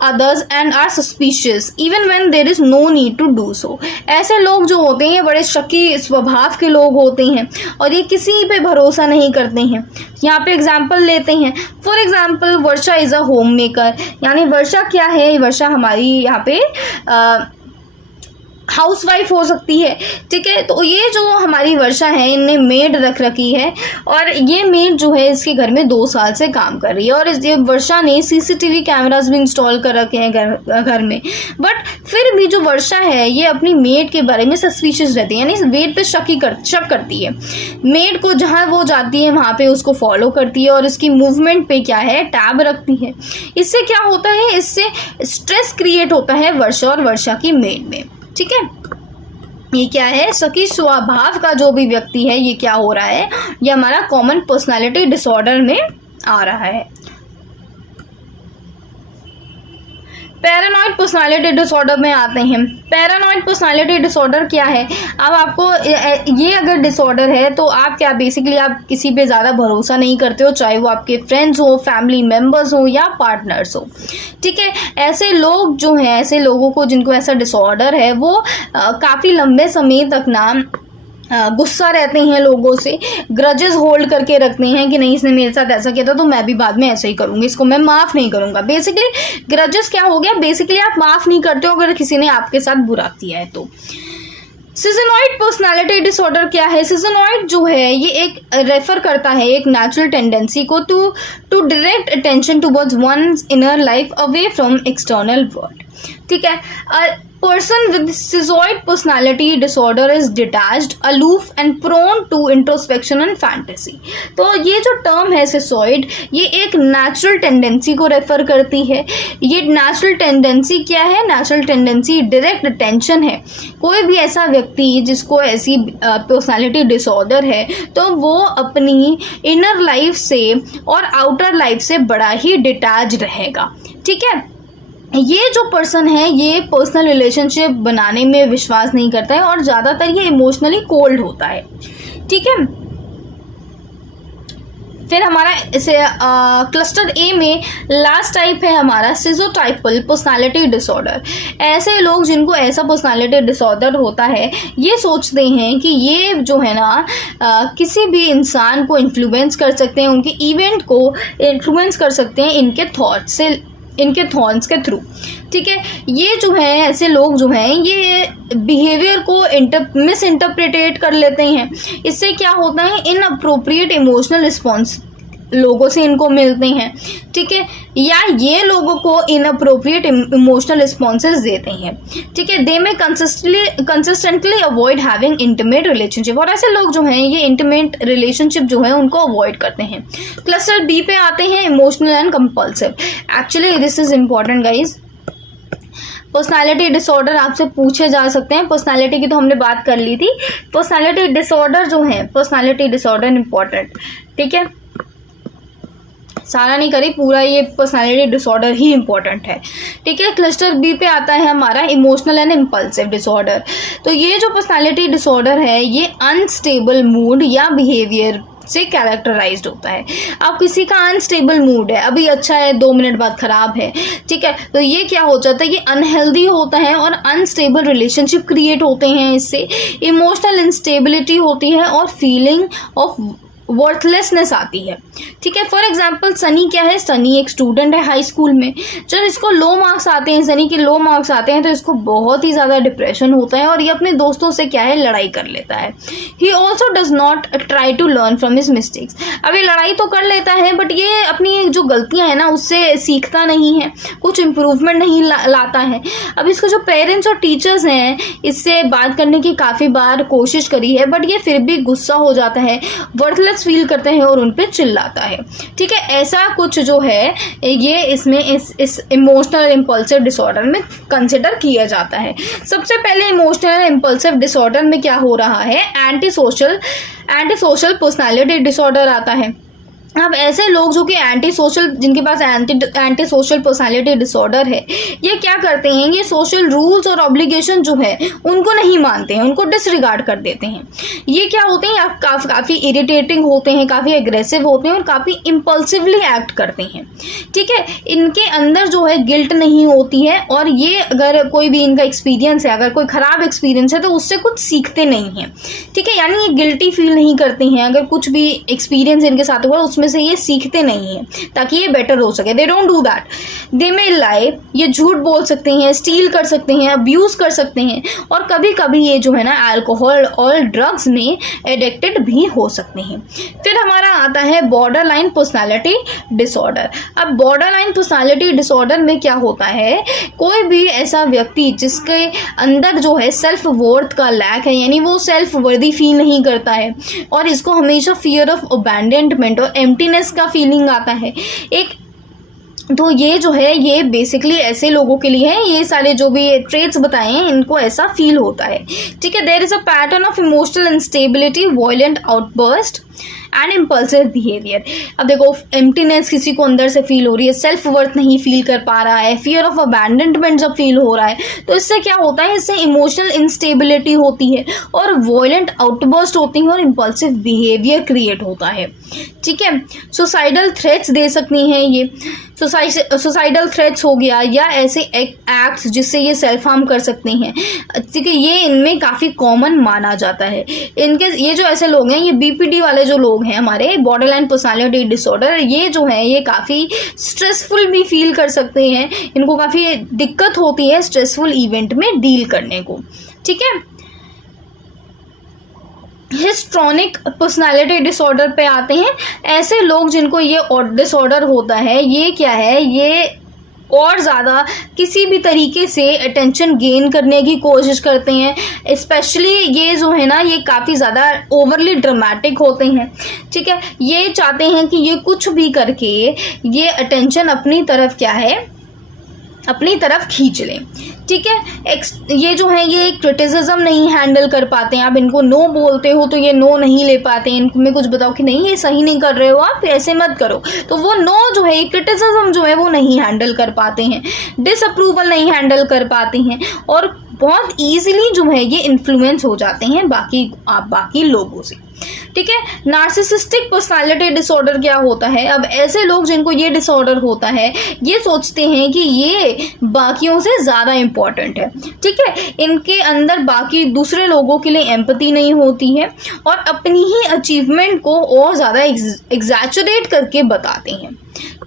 others and are suspicious even when there is no need to do so। ऐसे लोग जो होते हैं ये बड़े शकी स्वभाव के लोग होते हैं और ये किसी पे भरोसा नहीं करते हैं। यहाँ पे एग्जाम्पल लेते हैं, for example Varsha is a home maker. यानी वर्षा क्या है, वर्षा हमारी यहाँ पे हाउसवाइफ हो सकती है। ठीक है, तो ये जो हमारी वर्षा है इनने मेड रख रखी है और ये मेड जो है इसके घर में 2 साल से काम कर रही है और इस वर्षा ने सीसीटीवी कैमरास भी इंस्टॉल कर रखे हैं घर में, बट फिर भी जो वर्षा है ये अपनी मेड के बारे में सस्पिशियस रहती है, यानी मेड पे शक करती है। मेड को जहाँ वो जाती है वहाँ पे उसको फॉलो करती है और इसकी मूवमेंट पे क्या है, टैब रखती है। इससे क्या होता है, इससे स्ट्रेस क्रिएट होता है वर्षा और वर्षा की मेड में। ठीक है, ये क्या है, सखी स्वभाव का जो भी व्यक्ति है, ये क्या हो रहा है, ये हमारा कॉमन पर्सनालिटी डिसऑर्डर में आ रहा है। पैरानॉइड पर्सनालिटी डिसऑर्डर में आते हैं। पैरानॉइड पर्सनालिटी डिसऑर्डर क्या है? अब आपको ये अगर डिसऑर्डर है तो आप क्या बेसिकली आप किसी पे ज़्यादा भरोसा नहीं करते हो, चाहे वो आपके फ्रेंड्स हो, फैमिली मेम्बर्स हो या पार्टनर्स हो। ठीक है, ऐसे लोग जो हैं, ऐसे लोगों को जिनको ऐसा डिसऑर्डर है, वो काफ़ी लंबे समय तक ना गुस्सा रहते हैं लोगों से, ग्रजेस होल्ड करके रखते हैं कि नहीं इसने मेरे साथ ऐसा किया था तो मैं भी बाद में ऐसे ही करूँगी, इसको मैं माफ़ नहीं करूँगा। बेसिकली ग्रजेस क्या हो गया, बेसिकली आप माफ़ नहीं करते हो अगर किसी ने आपके साथ बुरा किया है तो। सीजनॉइड पर्सनालिटी डिसऑर्डर क्या है? सीजनॉइड जो है ये एक रेफर करता है एक नेचुरल टेंडेंसी को to direct attention towards one's inner life away from external world. ठीक है, person with schizoid personality disorder is detached, aloof and prone to introspection and fantasy। तो ये जो टर्म है schizoid, ये एक नेचुरल टेंडेंसी को रेफर करती है। ये नेचुरल टेंडेंसी क्या है? नेचुरल टेंडेंसी डायरेक्ट अटेंशन है। कोई भी ऐसा व्यक्ति जिसको ऐसी पर्सनालिटी डिसऑर्डर है तो वो अपनी इनर लाइफ से और आउटर लाइफ से बड़ा ही डिटैच रहेगा। ठीक है, ये जो पर्सन है ये पर्सनल रिलेशनशिप बनाने में विश्वास नहीं करता है और ज़्यादातर ये इमोशनली कोल्ड होता है। ठीक है, फिर हमारा इसे क्लस्टर ए में लास्ट टाइप है हमारा सिजोटाइपल पर्सनालिटी डिसऑर्डर। ऐसे लोग जिनको ऐसा पर्सनालिटी डिसऑर्डर होता है ये सोचते हैं कि ये जो है ना किसी भी इंसान को इन्फ्लुएंस कर सकते हैं, उनके इवेंट को इन्फ्लुएंस कर सकते हैं इनके थॉट्स से, इनके थॉट्स के थ्रू। ठीक है, ये जो है ऐसे लोग जो हैं ये बिहेवियर को मिस इंटरप्रिटेट कर लेते हैं। इससे क्या होता है, इनअप्रोप्रिएट इमोशनल रिस्पॉन्स लोगों से इनको मिलते हैं। ठीक है, या ये लोगों को इनअप्रोप्रिएट इमोशनल रिस्पॉन्सेज देते हैं। ठीक है, दे में consistently avoid having intimate relationship, और ऐसे लोग जो हैं ये इंटीमेट रिलेशनशिप जो है उनको अवॉइड करते हैं। क्लस्टर बी पे आते हैं emotional and compulsive. Actually this is important guys. Personality disorder आपसे पूछे जा सकते हैं। पर्सनालिटी की तो हमने बात कर ली थी, पर्सनालिटी डिसऑर्डर जो है, पर्सनालिटी डिसऑर्डर इम्पॉर्टेंट। ठीक है, सारा नहीं करी, पूरा ये पर्सनालिटी डिसऑर्डर ही इंपॉर्टेंट है। ठीक है, क्लस्टर बी पे आता है हमारा इमोशनल एंड इम्पल्सिव डिसऑर्डर। तो ये जो पर्सनालिटी डिसऑर्डर है ये अनस्टेबल मूड या बिहेवियर से कैरेक्टराइज्ड होता है। अब किसी का अनस्टेबल मूड है, अभी अच्छा है 2 मिनट बाद खराब है। ठीक है, तो ये क्या हो जाता है, ये अनहेल्दी होता है और अनस्टेबल रिलेशनशिप क्रिएट होते हैं। इससे इमोशनल इंस्टेबिलिटी होती है और फीलिंग ऑफ वर्थलेसनेस आती है। ठीक है, फॉर एग्जाम्पल सनी क्या है, सनी एक स्टूडेंट है हाई स्कूल में। जब इसको लो मार्क्स आते हैं, सनी के लो मार्क्स आते हैं तो इसको बहुत ही ज़्यादा डिप्रेशन होता है और ये अपने दोस्तों से क्या है लड़ाई कर लेता है। He also does not try to learn from his mistakes. अब ये लड़ाई तो कर लेता है बट ये अपनी जो गलतियां हैं ना उससे सीखता नहीं है, कुछ इम्प्रूवमेंट नहीं लाता है। अब इसको जो पेरेंट्स और टीचर्स हैं इससे बात करने की काफ़ी बार कोशिश करी है बट ये फिर भी गुस्सा हो जाता है, वर्थलेस फील करते हैं और उन पे चिल्लाता है। ठीक है, ऐसा कुछ जो है ये इसमें इस इमोशनल इम्पल्सिव डिसऑर्डर में कंसिडर किया जाता है। सबसे पहले इमोशनल इम्पल्सिव डिसऑर्डर में क्या हो रहा है, एंटी सोशल पर्सनालिटी डिसऑर्डर आता है। अब ऐसे लोग जो कि एंटी सोशल, जिनके पास एंटी सोशल पर्सनालिटी डिसऑर्डर है, ये क्या करते हैं, ये सोशल रूल्स और ऑब्लिगेशन जो है उनको नहीं मानते हैं, उनको डिसरिगार्ड कर देते हैं। ये क्या होते हैं, काफ़ी इरिटेटिंग होते हैं, काफ़ी एग्रेसिव होते हैं और काफ़ी इम्पल्सिवली एक्ट करते हैं। ठीक है, इनके अंदर जो है गिल्ट नहीं होती है और ये अगर कोई भी इनका एक्सपीरियंस है, अगर कोई ख़राब एक्सपीरियंस है तो उससे कुछ सीखते नहीं हैं। ठीक है, यानी ये गिल्टी फील नहीं करते हैं अगर कुछ भी एक्सपीरियंस इनके साथ हुआ उसमें से ये सीखते नहीं हैं ताकि ये बेटर हो सके। दे डोंट डू दैट, दे मे लाई, ये झूठ बोल सकते हैं, स्टील कर सकते हैं, अब्यूज कर सकते हैं और कभी कभी ये जो है ना अल्कोहल और ड्रग्स में एडिक्टेड भी हो सकते हैं। फिर हमारा आता है बॉर्डर लाइन पर्सनैलिटी डिसऑर्डर। अब बॉर्डर लाइन पर्सनैलिटी डिसऑर्डर में क्या होता है, कोई भी ऐसा व्यक्ति जिसके अंदर जो है सेल्फ वर्थ का लैक है, यानी वो सेल्फ वर्दी फील नहीं करता है और इसको हमेशा फियर ऑफ अबैंडनमेंट और एम्प्टीनेस का फीलिंग आता है। एक तो ये जो है ये बेसिकली ऐसे लोगों के लिए है, ये सारे जो भी ट्रेट्स बताए हैं इनको ऐसा फील होता है, ठीक है। There is a pattern of emotional instability, violent outburst and impulsive behaviour. अब देखो, एम्प्टीनेस किसी को अंदर से फील हो रही है, सेल्फ वर्थ नहीं फील कर पा रहा है, फियर ऑफ अबैंडनमेंट जब फील हो रहा है, तो इससे क्या होता है, इससे इमोशनल इंस्टेबिलिटी होती है और वायलेंट आउटबर्स्ट होती है और इम्पल्सिव बिहेवियर क्रिएट होता है, ठीक है। सुसाइडल थ्रेट्स दे सकती हैं ये, सुसाइडल थ्रेट्स हो गया या ऐसे एक्ट्स जिससे ये सेल्फ हार्म कर सकते हैं, ठीक है, ये इनमें काफ़ी कॉमन माना जाता है। इनके ये जो ऐसे लोग हैं, ये बीपीडी वाले जो लोग हैं हमारे, बॉर्डरलाइन पर्सनालिटी डिसऑर्डर, ये जो है ये काफ़ी स्ट्रेसफुल भी फील कर सकते हैं, इनको काफ़ी दिक्कत होती है स्ट्रेसफुल इवेंट में डील करने को, ठीक है। हिस्ट्रॉनिक पर्सनालिटी डिसऑर्डर पे आते हैं। ऐसे लोग जिनको ये डिसऑर्डर होता है, ये क्या है, ये और ज़्यादा किसी भी तरीके से अटेंशन गेन करने की कोशिश करते हैं। स्पेशली ये जो है ना, ये काफ़ी ज़्यादा ओवरली ड्रामेटिक होते हैं, ठीक है। ये चाहते हैं कि ये कुछ भी करके ये अटेंशन अपनी तरफ क्या है, अपनी तरफ खींच लें, ठीक है। ये जो है ये क्रिटिसिज्म नहीं हैंडल कर पाते हैं। आप इनको नो बोलते हो तो ये नो नहीं ले पाते हैं, इनको में कुछ बताओ कि नहीं ये सही नहीं कर रहे हो, आप ऐसे मत करो, तो वो नो जो है, क्रिटिसिज्म जो है वो नहीं हैंडल कर पाते हैं, डिसअप्रूवल नहीं हैंडल कर पाते हैं और बहुत ईजिली जो है ये इन्फ्लुएंस हो जाते हैं बाकी लोगों से, ठीक है। नार्सिसिस्टिक पर्सनालिटी डिसऑर्डर क्या होता है, अब ऐसे लोग जिनको ये डिसऑर्डर होता है, ये सोचते हैं कि ये बाकियों से ज़्यादा इम्पॉर्टेंट है, ठीक है। इनके अंदर बाकी दूसरे लोगों के लिए एम्पैथी नहीं होती है और अपनी ही अचीवमेंट को और ज़्यादा एग्जैचुरेट करके बताते हैं,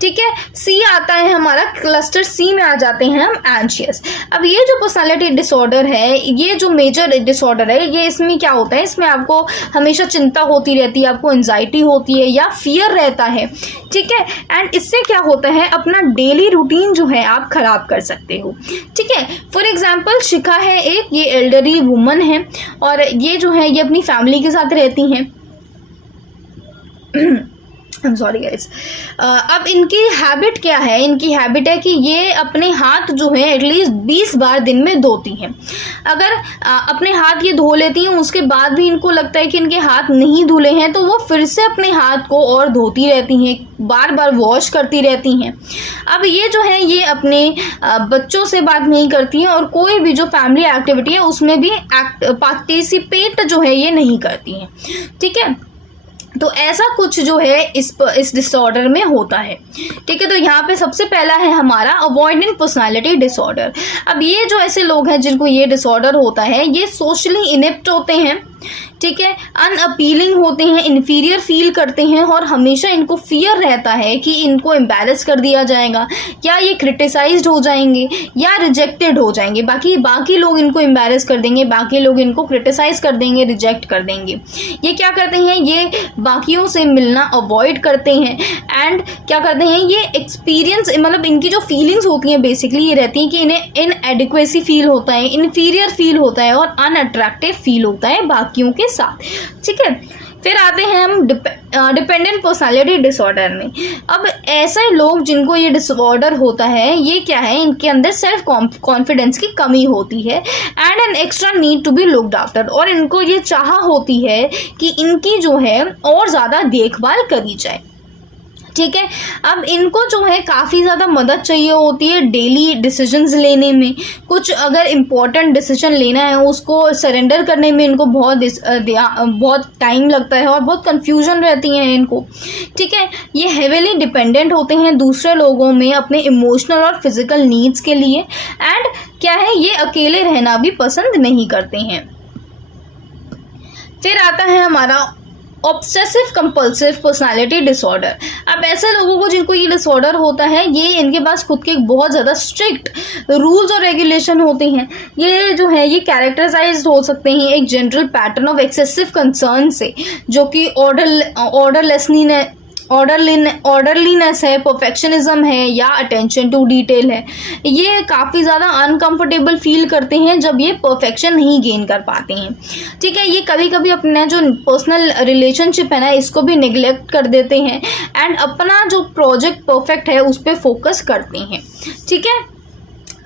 ठीक है। सी आता है हमारा, क्लस्टर सी में आ जाते हैं हम, एंशियस। अब ये जो पर्सनालिटी डिसऑर्डर है, ये जो मेजर डिसऑर्डर है, ये इसमें क्या होता है, इसमें आपको हमेशा चिंता होती रहती है, आपको एंजाइटी होती है या फियर रहता है, ठीक है। एंड इससे क्या होता है, अपना डेली रूटीन जो है आप खराब कर सकते हो, ठीक है। फॉर एग्जाम्पल शिखा है एक, ये एल्डरली वुमन है और ये जो है ये अपनी फैमिली के साथ रहती हैं। I'm sorry guys। अब इनकी हैबिट क्या है, इनकी हैबिट है कि ये अपने हाथ जो है एटलीस्ट 20 बार दिन में धोती हैं। अगर अपने हाथ ये धो लेती हैं, उसके बाद भी इनको लगता है कि इनके हाथ नहीं धुले हैं, तो वो फिर से अपने हाथ को और धोती रहती हैं, बार बार वॉश करती रहती हैं। अब ये जो है ये अपने बच्चों से बात नहीं करती हैं और कोई भी जो फैमिली एक्टिविटी है उसमें भी पार्टिसिपेट जो है ये नहीं करती हैं, ठीक है। तो ऐसा कुछ जो है इस डिसऑर्डर में होता है, ठीक है। तो यहाँ पे सबसे पहला है हमारा अवॉइडेंट पर्सनालिटी डिसऑर्डर। अब ये जो ऐसे लोग हैं जिनको ये डिसऑर्डर होता है, ये सोशली इनेप्ट होते हैं, ठीक है, अनअपीलिंग होते हैं, इन्फीरियर फील करते हैं और हमेशा इनको फियर रहता है कि इनको एम्बैरेस कर दिया जाएगा या ये क्रिटिसाइज्ड हो जाएंगे या रिजेक्टेड हो जाएंगे, बाकी लोग इनको एम्बैरेस कर देंगे, बाकी लोग इनको क्रिटिसाइज कर देंगे, रिजेक्ट कर देंगे। ये क्या करते हैं, ये बाकियों से मिलना अवॉइड करते हैं एंड क्या करते हैं, ये एक्सपीरियंस मतलब इनकी जो फीलिंग्स होती हैं बेसिकली ये रहती हैं कि इन्हें इनएडिक्वेसी फील होता है, इन्फीरियर फील होता है और अनअट्रैक्टिव फील होता है बाकियों के साथ, ठीक है। फिर आते हैं हम डिपेंडेंट पर्सनालिटी डिसऑर्डर में। अब ऐसे लोग जिनको ये डिसऑर्डर होता है, ये क्या है, इनके अंदर सेल्फ कॉन्फिडेंस की कमी होती है and an extra need to be looked after, और इनको ये चाह होती है कि इनकी जो है और ज़्यादा देखभाल करी जाए, ठीक है। अब इनको जो है काफ़ी ज़्यादा मदद चाहिए होती है डेली डिसीजंस लेने में। कुछ अगर इम्पोर्टेंट डिसीजन लेना है उसको सरेंडर करने में इनको बहुत टाइम लगता है और बहुत कंफ्यूजन रहती है इनको, ठीक है। ये हेवीली डिपेंडेंट होते हैं दूसरे लोगों में अपने इमोशनल और फिजिकल नीड्स के लिए एंड क्या है, ये अकेले रहना भी पसंद नहीं करते हैं। फिर आता है हमारा ऑब्सेसिव कंपल्सिव पर्सनालिटी डिसऑर्डर। अब ऐसे लोगों को जिनको ये डिसऑर्डर होता है, ये इनके पास खुद के बहुत ज़्यादा स्ट्रिक्ट रूल्स और रेगुलेशन होते हैं। ये जो है ये कैरेक्टराइज हो सकते हैं एक general pattern of excessive concern से, जो कि ऑर्डरलीनेस है, परफेक्शनिज्म है या अटेंशन टू डिटेल है। ये काफ़ी ज़्यादा अनकंफर्टेबल फील करते हैं जब ये परफेक्शन नहीं गेन कर पाते हैं। ठीक है, ये कभी कभी अपना जो पर्सनल रिलेशनशिप है ना, इसको भी निगलेक्ट कर देते हैं एंड अपना जो प्रोजेक्ट परफेक्ट है उस पर फोकस करते हैं। ठीक है,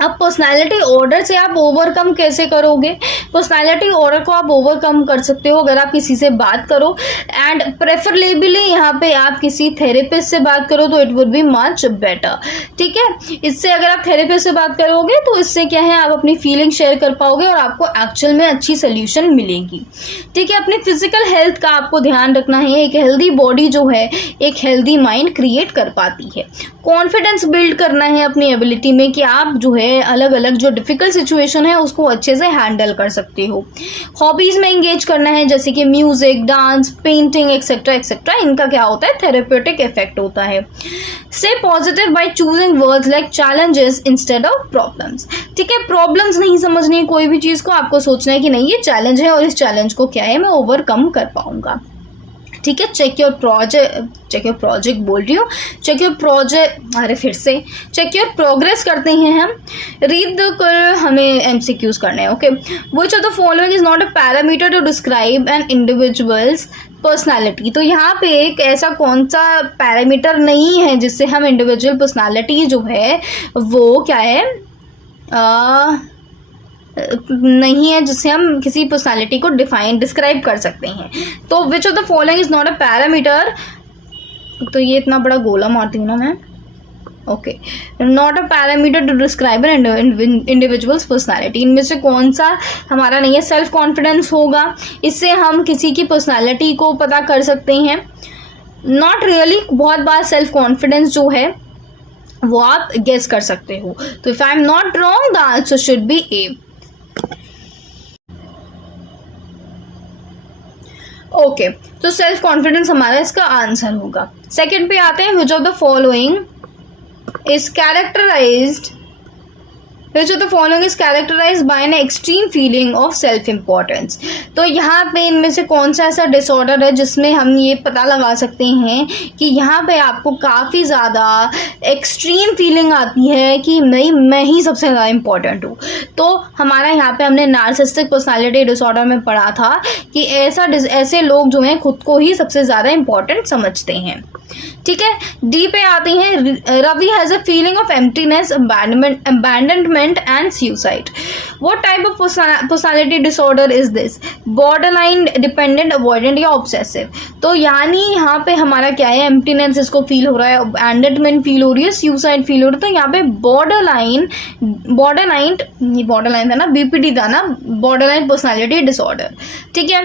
अब पर्सनालिटी ऑर्डर से आप ओवरकम कैसे करोगे? पर्सनालिटी ऑर्डर को आप ओवरकम कर सकते हो अगर आप किसी से बात करो, एंड प्रेफरेबली यहाँ पे आप किसी थेरेपिस्ट से बात करो तो it would be much better. ठीक है, इससे अगर आप थेरेपिस्ट से बात करोगे तो इससे क्या है, आप अपनी फीलिंग शेयर कर पाओगे और आपको एक्चुअल में अच्छी सोल्यूशन मिलेगी। ठीक है, अपनी फिजिकल हेल्थ का आपको ध्यान रखना है। एक हेल्दी बॉडी जो है एक हेल्दी माइंड क्रिएट कर पाती है। कॉन्फिडेंस बिल्ड करना है अपनी एबिलिटी में कि आप जो है अलग अलग जो डिफिकल्ट सिचुएशन है उसको अच्छे से हैंडल कर सकते हो। हॉबीज में एंगेज करना है जैसे कि music, dance, painting etcetera etcetera. इनका क्या होता है, थेरेप्यूटिक इफेक्ट होता है। Stay positive by choosing words like challenges instead of problems. ठीक है, प्रॉब्लम्स नहीं समझनी है कोई भी चीज को, आपको सोचना है कि नहीं ये चैलेंज है और इस चैलेंज को क्या है मैं ओवरकम कर पाऊंगा। ठीक है, चेक योर प्रोजेक्ट बोल रही हूँ, चेक योर प्रोग्रेस करते हैं हम। रीड द कर हमें एमसीक्यूज करने हैं। Okay, which of the following is not a parameter to describe an individual's personality. तो यहाँ पे एक ऐसा कौन सा पैरामीटर नहीं है जिससे हम इंडिविजुअल पर्सनालिटी जो है वो क्या है नहीं है, जिससे हम किसी पर्सनालिटी को डिस्क्राइब कर सकते हैं। तो which of the following is not a parameter, तो ये इतना बड़ा गोला मारती हूँ ना मैं। Okay, not a parameter to describe an individual's personality. इनमें से कौन सा हमारा नहीं है? सेल्फ कॉन्फिडेंस होगा, इससे हम किसी की पर्सनालिटी को पता कर सकते हैं। नॉट रियली, बहुत बार सेल्फ कॉन्फिडेंस जो है वो आप गेस कर सकते हो। तो if I am not wrong the answer should be A. Okay, तो सेल्फ कॉन्फिडेंस हमारा इसका आंसर होगा। सेकंड पे आते हैं, which of the following is characterised by an extreme feeling of self importance. तो यहाँ पे इनमें से कौन सा ऐसा डिसऑर्डर है जिसमें हम ये पता लगा सकते हैं कि यहाँ पे आपको काफ़ी ज़्यादा एक्सट्रीम फीलिंग आती है कि नहीं मैं ही सबसे ज़्यादा इम्पोर्टेंट हूँ। तो हमारा यहाँ पे हमने नार्सिसिस्टिक पर्सनालिटी डिसऑर्डर में पढ़ा था कि ऐसे लोग जो हैं खुद को ही सबसे ज़्यादा इम्पोर्टेंट समझते हैं। ठीक है, डी पे आते हैं, Ravi has a feeling of emptiness, abandonment and suicide. What type of personality disorder is this? Borderline dependent, avoidant या obsessive। तो यानी यहाँ पे हमारा क्या है, एम्प्टीनेस इसको फील हो रहा है, abandonment फील हो रही है, suicide फील हो रहा है। तो यहाँ पे borderline था ना, BPD था ना, borderline personality disorder। ठीक है,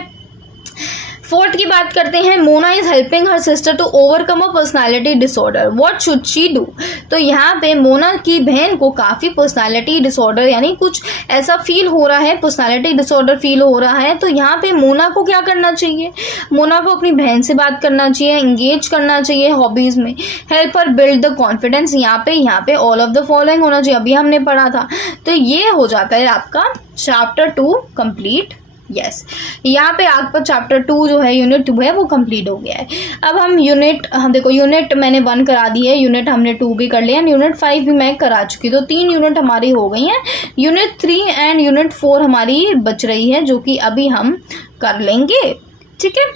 फोर्थ की बात करते हैं, Mona is helping her sister to overcome a personality disorder, what should she do. तो यहाँ पे मोना की बहन को काफ़ी पर्सनालिटी डिसऑर्डर यानी कुछ ऐसा फील हो रहा है, पर्सनालिटी डिसऑर्डर फील हो रहा है। तो यहाँ पे मोना को क्या करना चाहिए? मोना को अपनी बहन से बात करना चाहिए, इंगेज करना चाहिए हॉबीज़ में, help her build the confidence. यहाँ पे ऑल ऑफ द फॉलोइंग होना चाहिए, अभी हमने पढ़ा था। तो ये हो जाता है आपका चैप्टर 2 कंप्लीट। यस, यहाँ पे आपका चैप्टर 2 जो है यूनिट 2 है वो कंप्लीट हो गया है। अब हम देखो यूनिट मैंने 1 करा दी है, यूनिट हमने 2 भी कर लिया, यूनिट 5 भी मैं करा चुकी। तो 3 यूनिट हमारी हो गई हैं। यूनिट 3 एंड यूनिट 4 हमारी बच रही है जो कि अभी हम कर लेंगे। ठीक है,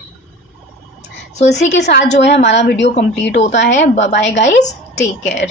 सो इसी के साथ जो है हमारा वीडियो कंप्लीट होता है। Bye bye guys, take care.